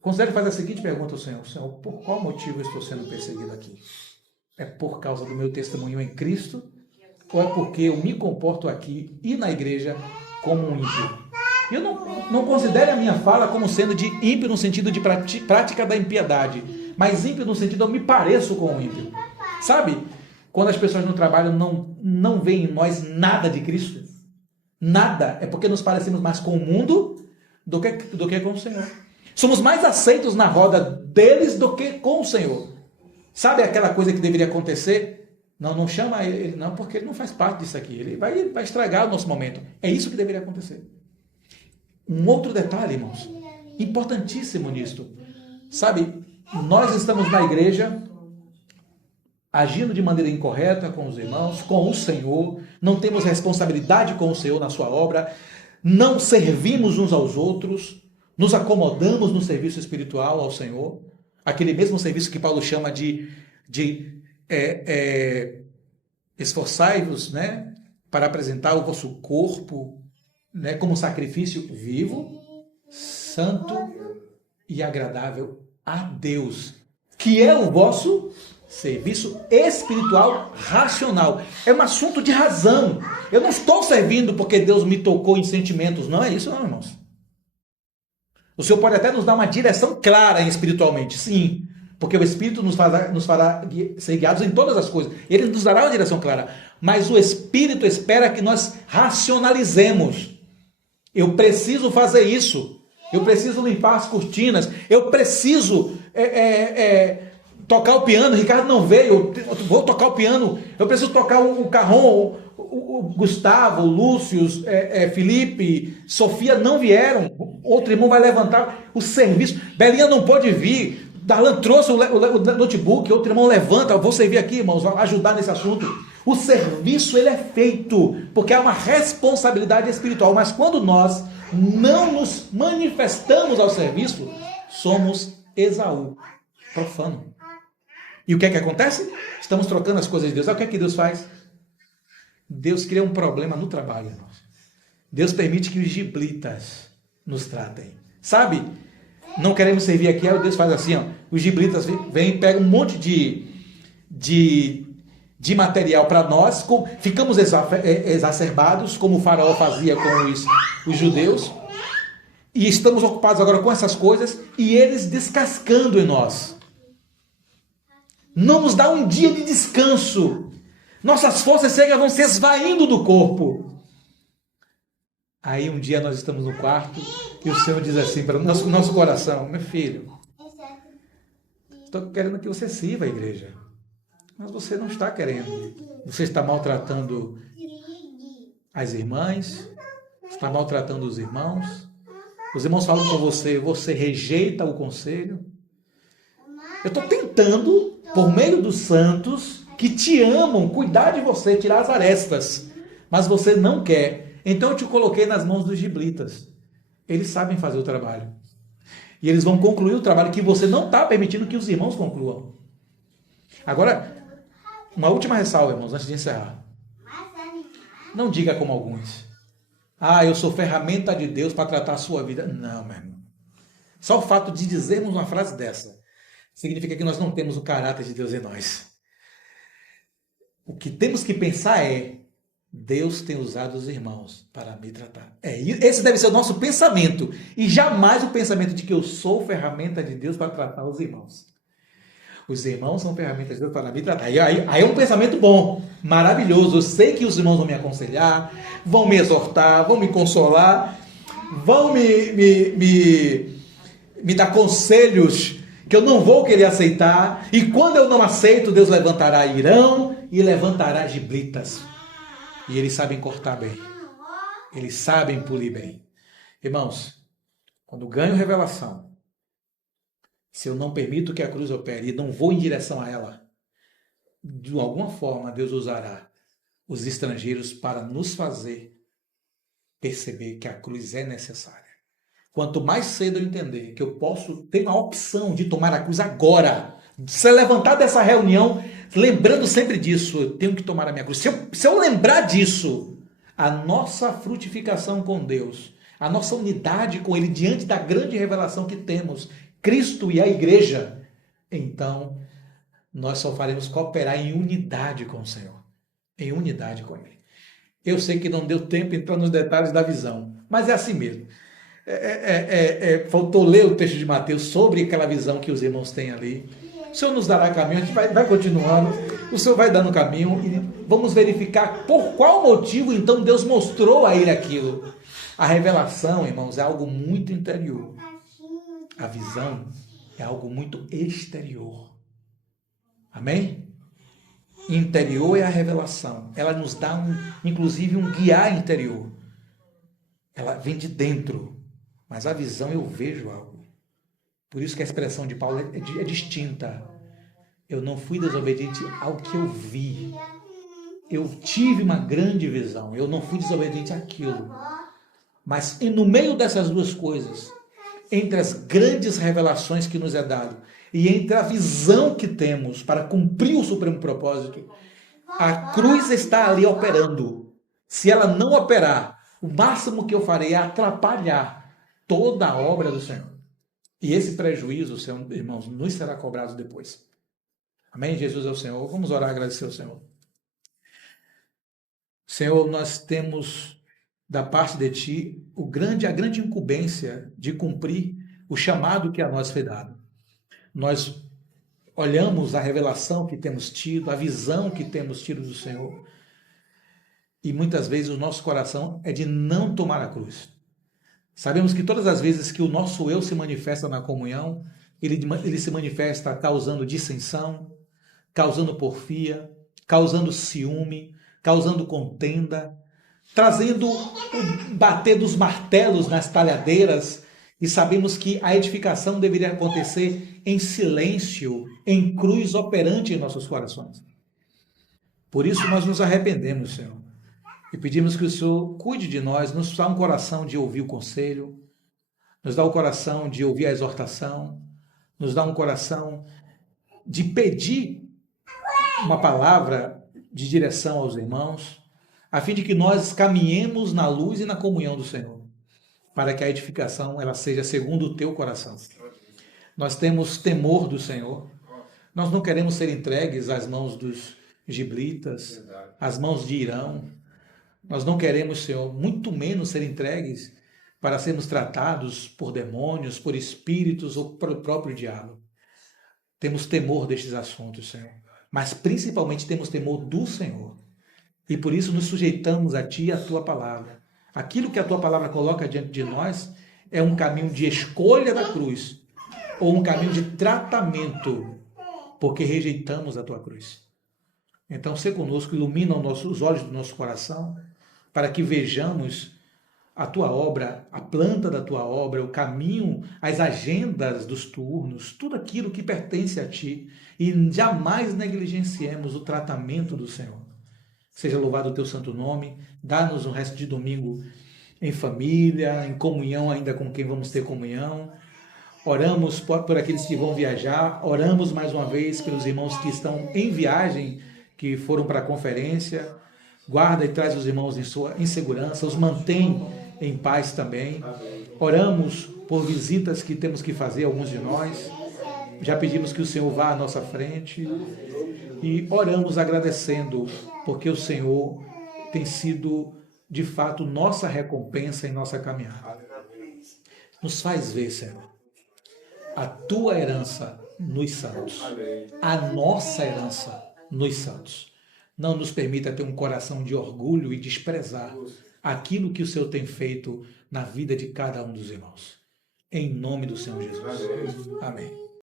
Considere fazer a seguinte pergunta ao Senhor. Senhor, por qual motivo eu estou sendo perseguido aqui? É por causa do meu testemunho em Cristo? Ou é porque eu me comporto aqui e na igreja como um ímpio? Eu não considere a minha fala como sendo de ímpio no sentido de prática da impiedade, mas ímpio no sentido eu me pareço com um ímpio. Sabe? Quando as pessoas no trabalho não veem em nós nada de Cristo, nada, é porque nos parecemos mais com o mundo do que com o Senhor. Somos mais aceitos na roda deles do que com o Senhor. Sabe aquela coisa que deveria acontecer? Não chama ele, não, porque ele não faz parte disso aqui. Ele vai estragar o nosso momento. É isso que deveria acontecer. Um outro detalhe, irmãos, importantíssimo nisto. Sabe, nós estamos na igreja agindo de maneira incorreta com os irmãos, com o Senhor, não temos responsabilidade com o Senhor na sua obra, não servimos uns aos outros, nos acomodamos no serviço espiritual ao Senhor, aquele mesmo serviço que Paulo chama de esforçai-vos, né, para apresentar o vosso corpo, né, como sacrifício vivo, santo e agradável a Deus, que é o vosso serviço espiritual racional. É um assunto de razão. Eu não estou servindo porque Deus me tocou em sentimentos. Não é isso, não, irmãos. O Senhor pode até nos dar uma direção clara espiritualmente, sim, porque o Espírito nos fará ser guiados em todas as coisas. Ele nos dará uma direção clara. Mas o Espírito espera que nós racionalizemos. Eu preciso fazer isso. Eu preciso limpar as cortinas. Eu preciso tocar o piano. Ricardo não veio. Eu vou tocar o piano. Eu preciso tocar o carrom. O Gustavo, o Lúcio, Felipe, Sofia não vieram. Outro irmão vai levantar o serviço. Belinha não pôde vir. Darlan trouxe o notebook. Outro irmão levanta. Eu vou servir aqui, irmãos. Vou ajudar nesse assunto. O serviço ele é feito porque há uma responsabilidade espiritual. Mas quando nós não nos manifestamos ao serviço, somos Esaú, profano. E o que é que acontece? Estamos trocando as coisas de Deus. Aí o que é que Deus faz? Deus cria um problema no trabalho, irmãos. Deus permite que os giblitas nos tratem. Sabe? Não queremos servir aqui, aí Deus faz assim, ó. Os giblitas vêm e pegam um monte de material para nós, ficamos exacerbados, como o faraó fazia com os judeus, e estamos ocupados agora com essas coisas, e eles descascando em nós. Não nos dá um dia de descanso. Nossas forças cegas vão se esvaindo do corpo. Aí um dia nós estamos no quarto e o Senhor diz assim para o nosso coração: meu filho, estou querendo que você sirva a igreja, mas você não está querendo. Você está maltratando as irmãs, está maltratando os irmãos. Os irmãos falam com você, você rejeita o conselho. Eu estou tentando, por meio dos santos que te amam, cuidar de você, tirar as arestas, mas você não quer. Então eu te coloquei nas mãos dos giblitas. Eles sabem fazer o trabalho. E eles vão concluir o trabalho que você não está permitindo que os irmãos concluam. Agora, uma última ressalva, irmãos, antes de encerrar. Não diga como alguns: eu sou ferramenta de Deus para tratar a sua vida. Não, meu irmão. Só o fato de dizermos uma frase dessa significa que nós não temos o caráter de Deus em nós. O que temos que pensar é: Deus tem usado os irmãos para me tratar. Esse deve ser o nosso pensamento. E jamais o pensamento de que eu sou ferramenta de Deus para tratar os irmãos. Os irmãos são ferramentas de Deus para me tratar. Aí é um pensamento bom, maravilhoso. Eu sei que os irmãos vão me aconselhar, vão me exortar, vão me consolar, vão me dar conselhos que eu não vou querer aceitar. E quando eu não aceito, Deus levantará Irão e levantará giblitas. E eles sabem cortar bem. Eles sabem polir bem. Irmãos, quando ganho revelação, se eu não permito que a cruz opere e não vou em direção a ela, de alguma forma Deus usará os estrangeiros para nos fazer perceber que a cruz é necessária. Quanto mais cedo eu entender que eu posso ter a opção de tomar a cruz agora, se levantar dessa reunião, lembrando sempre disso, eu tenho que tomar a minha cruz. Se eu lembrar disso, a nossa frutificação com Deus, a nossa unidade com Ele diante da grande revelação que temos, Cristo e a igreja, então nós só faremos cooperar em unidade com o Senhor, em unidade com Ele. Eu sei que não deu tempo entrar nos detalhes da visão, mas é assim mesmo. Faltou ler o texto de Mateus sobre aquela visão que os irmãos têm ali. O Senhor nos dará caminho, a gente vai continuando, o Senhor vai dando caminho e vamos verificar por qual motivo então Deus mostrou a ele aquilo. A revelação, irmãos, é algo muito interior. A visão é algo muito exterior. Amém? Interior é a revelação. Ela nos dá, inclusive, um guiar interior. Ela vem de dentro. Mas a visão eu vejo algo. Por isso que a expressão de Paulo é distinta. Eu não fui desobediente ao que eu vi. Eu tive uma grande visão. Eu não fui desobediente àquilo. Mas no meio dessas duas coisas, entre as grandes revelações que nos é dado e entre a visão que temos para cumprir o supremo propósito, a cruz está ali operando. Se ela não operar, o máximo que eu farei é atrapalhar toda a obra do Senhor. E esse prejuízo, irmãos, nos será cobrado depois. Amém? Jesus é o Senhor. Vamos orar e agradecer ao Senhor. Senhor, nós temos da parte de Ti a grande incumbência de cumprir o chamado que a nós foi dado. Nós olhamos a revelação que temos tido, a visão que temos tido do Senhor, e muitas vezes o nosso coração é de não tomar a cruz. Sabemos que todas as vezes que o nosso eu se manifesta na comunhão, ele se manifesta causando dissensão, causando porfia, causando ciúme, causando contenda, trazendo o bater dos martelos nas talhadeiras, e sabemos que a edificação deveria acontecer em silêncio, em cruz operante em nossos corações. Por isso nós nos arrependemos, Senhor, e pedimos que o Senhor cuide de nós, nos dá um coração de ouvir o conselho, nos dá o coração de ouvir a exortação, nos dá um coração de pedir uma palavra de direção aos irmãos, a fim de que nós caminhemos na luz e na comunhão do Senhor, para que a edificação ela seja segundo o teu coração. Nós temos temor do Senhor, nós não queremos ser entregues às mãos dos giblitas, às mãos de Irão, nós não queremos, Senhor, muito menos ser entregues para sermos tratados por demônios, por espíritos ou pelo próprio diabo. Temos temor destes assuntos, Senhor, mas principalmente temos temor do Senhor. E por isso nos sujeitamos a Ti e a Tua palavra. Aquilo que a Tua palavra coloca diante de nós é um caminho de escolha da cruz ou um caminho de tratamento, porque rejeitamos a Tua cruz. Então, se conosco, ilumina os olhos do nosso coração, para que vejamos a Tua obra, a planta da Tua obra, o caminho, as agendas dos turnos, tudo aquilo que pertence a Ti, e jamais negligenciemos o tratamento do Senhor. Seja louvado o Teu santo nome, dá-nos um resto de domingo em família, em comunhão ainda com quem vamos ter comunhão. Oramos por aqueles que vão viajar, oramos mais uma vez pelos irmãos que estão em viagem, que foram para a conferência. Guarda e traz os irmãos em segurança, os mantém em paz também. Oramos por visitas que temos que fazer, alguns de nós. Já pedimos que o Senhor vá à nossa frente. E oramos agradecendo, porque o Senhor tem sido, de fato, nossa recompensa em nossa caminhada. Nos faz ver, Senhor, a tua herança nos santos, a nossa herança nos santos. Não nos permita ter um coração de orgulho e desprezar aquilo que o Senhor tem feito na vida de cada um dos irmãos. Em nome do Senhor Jesus. Amém.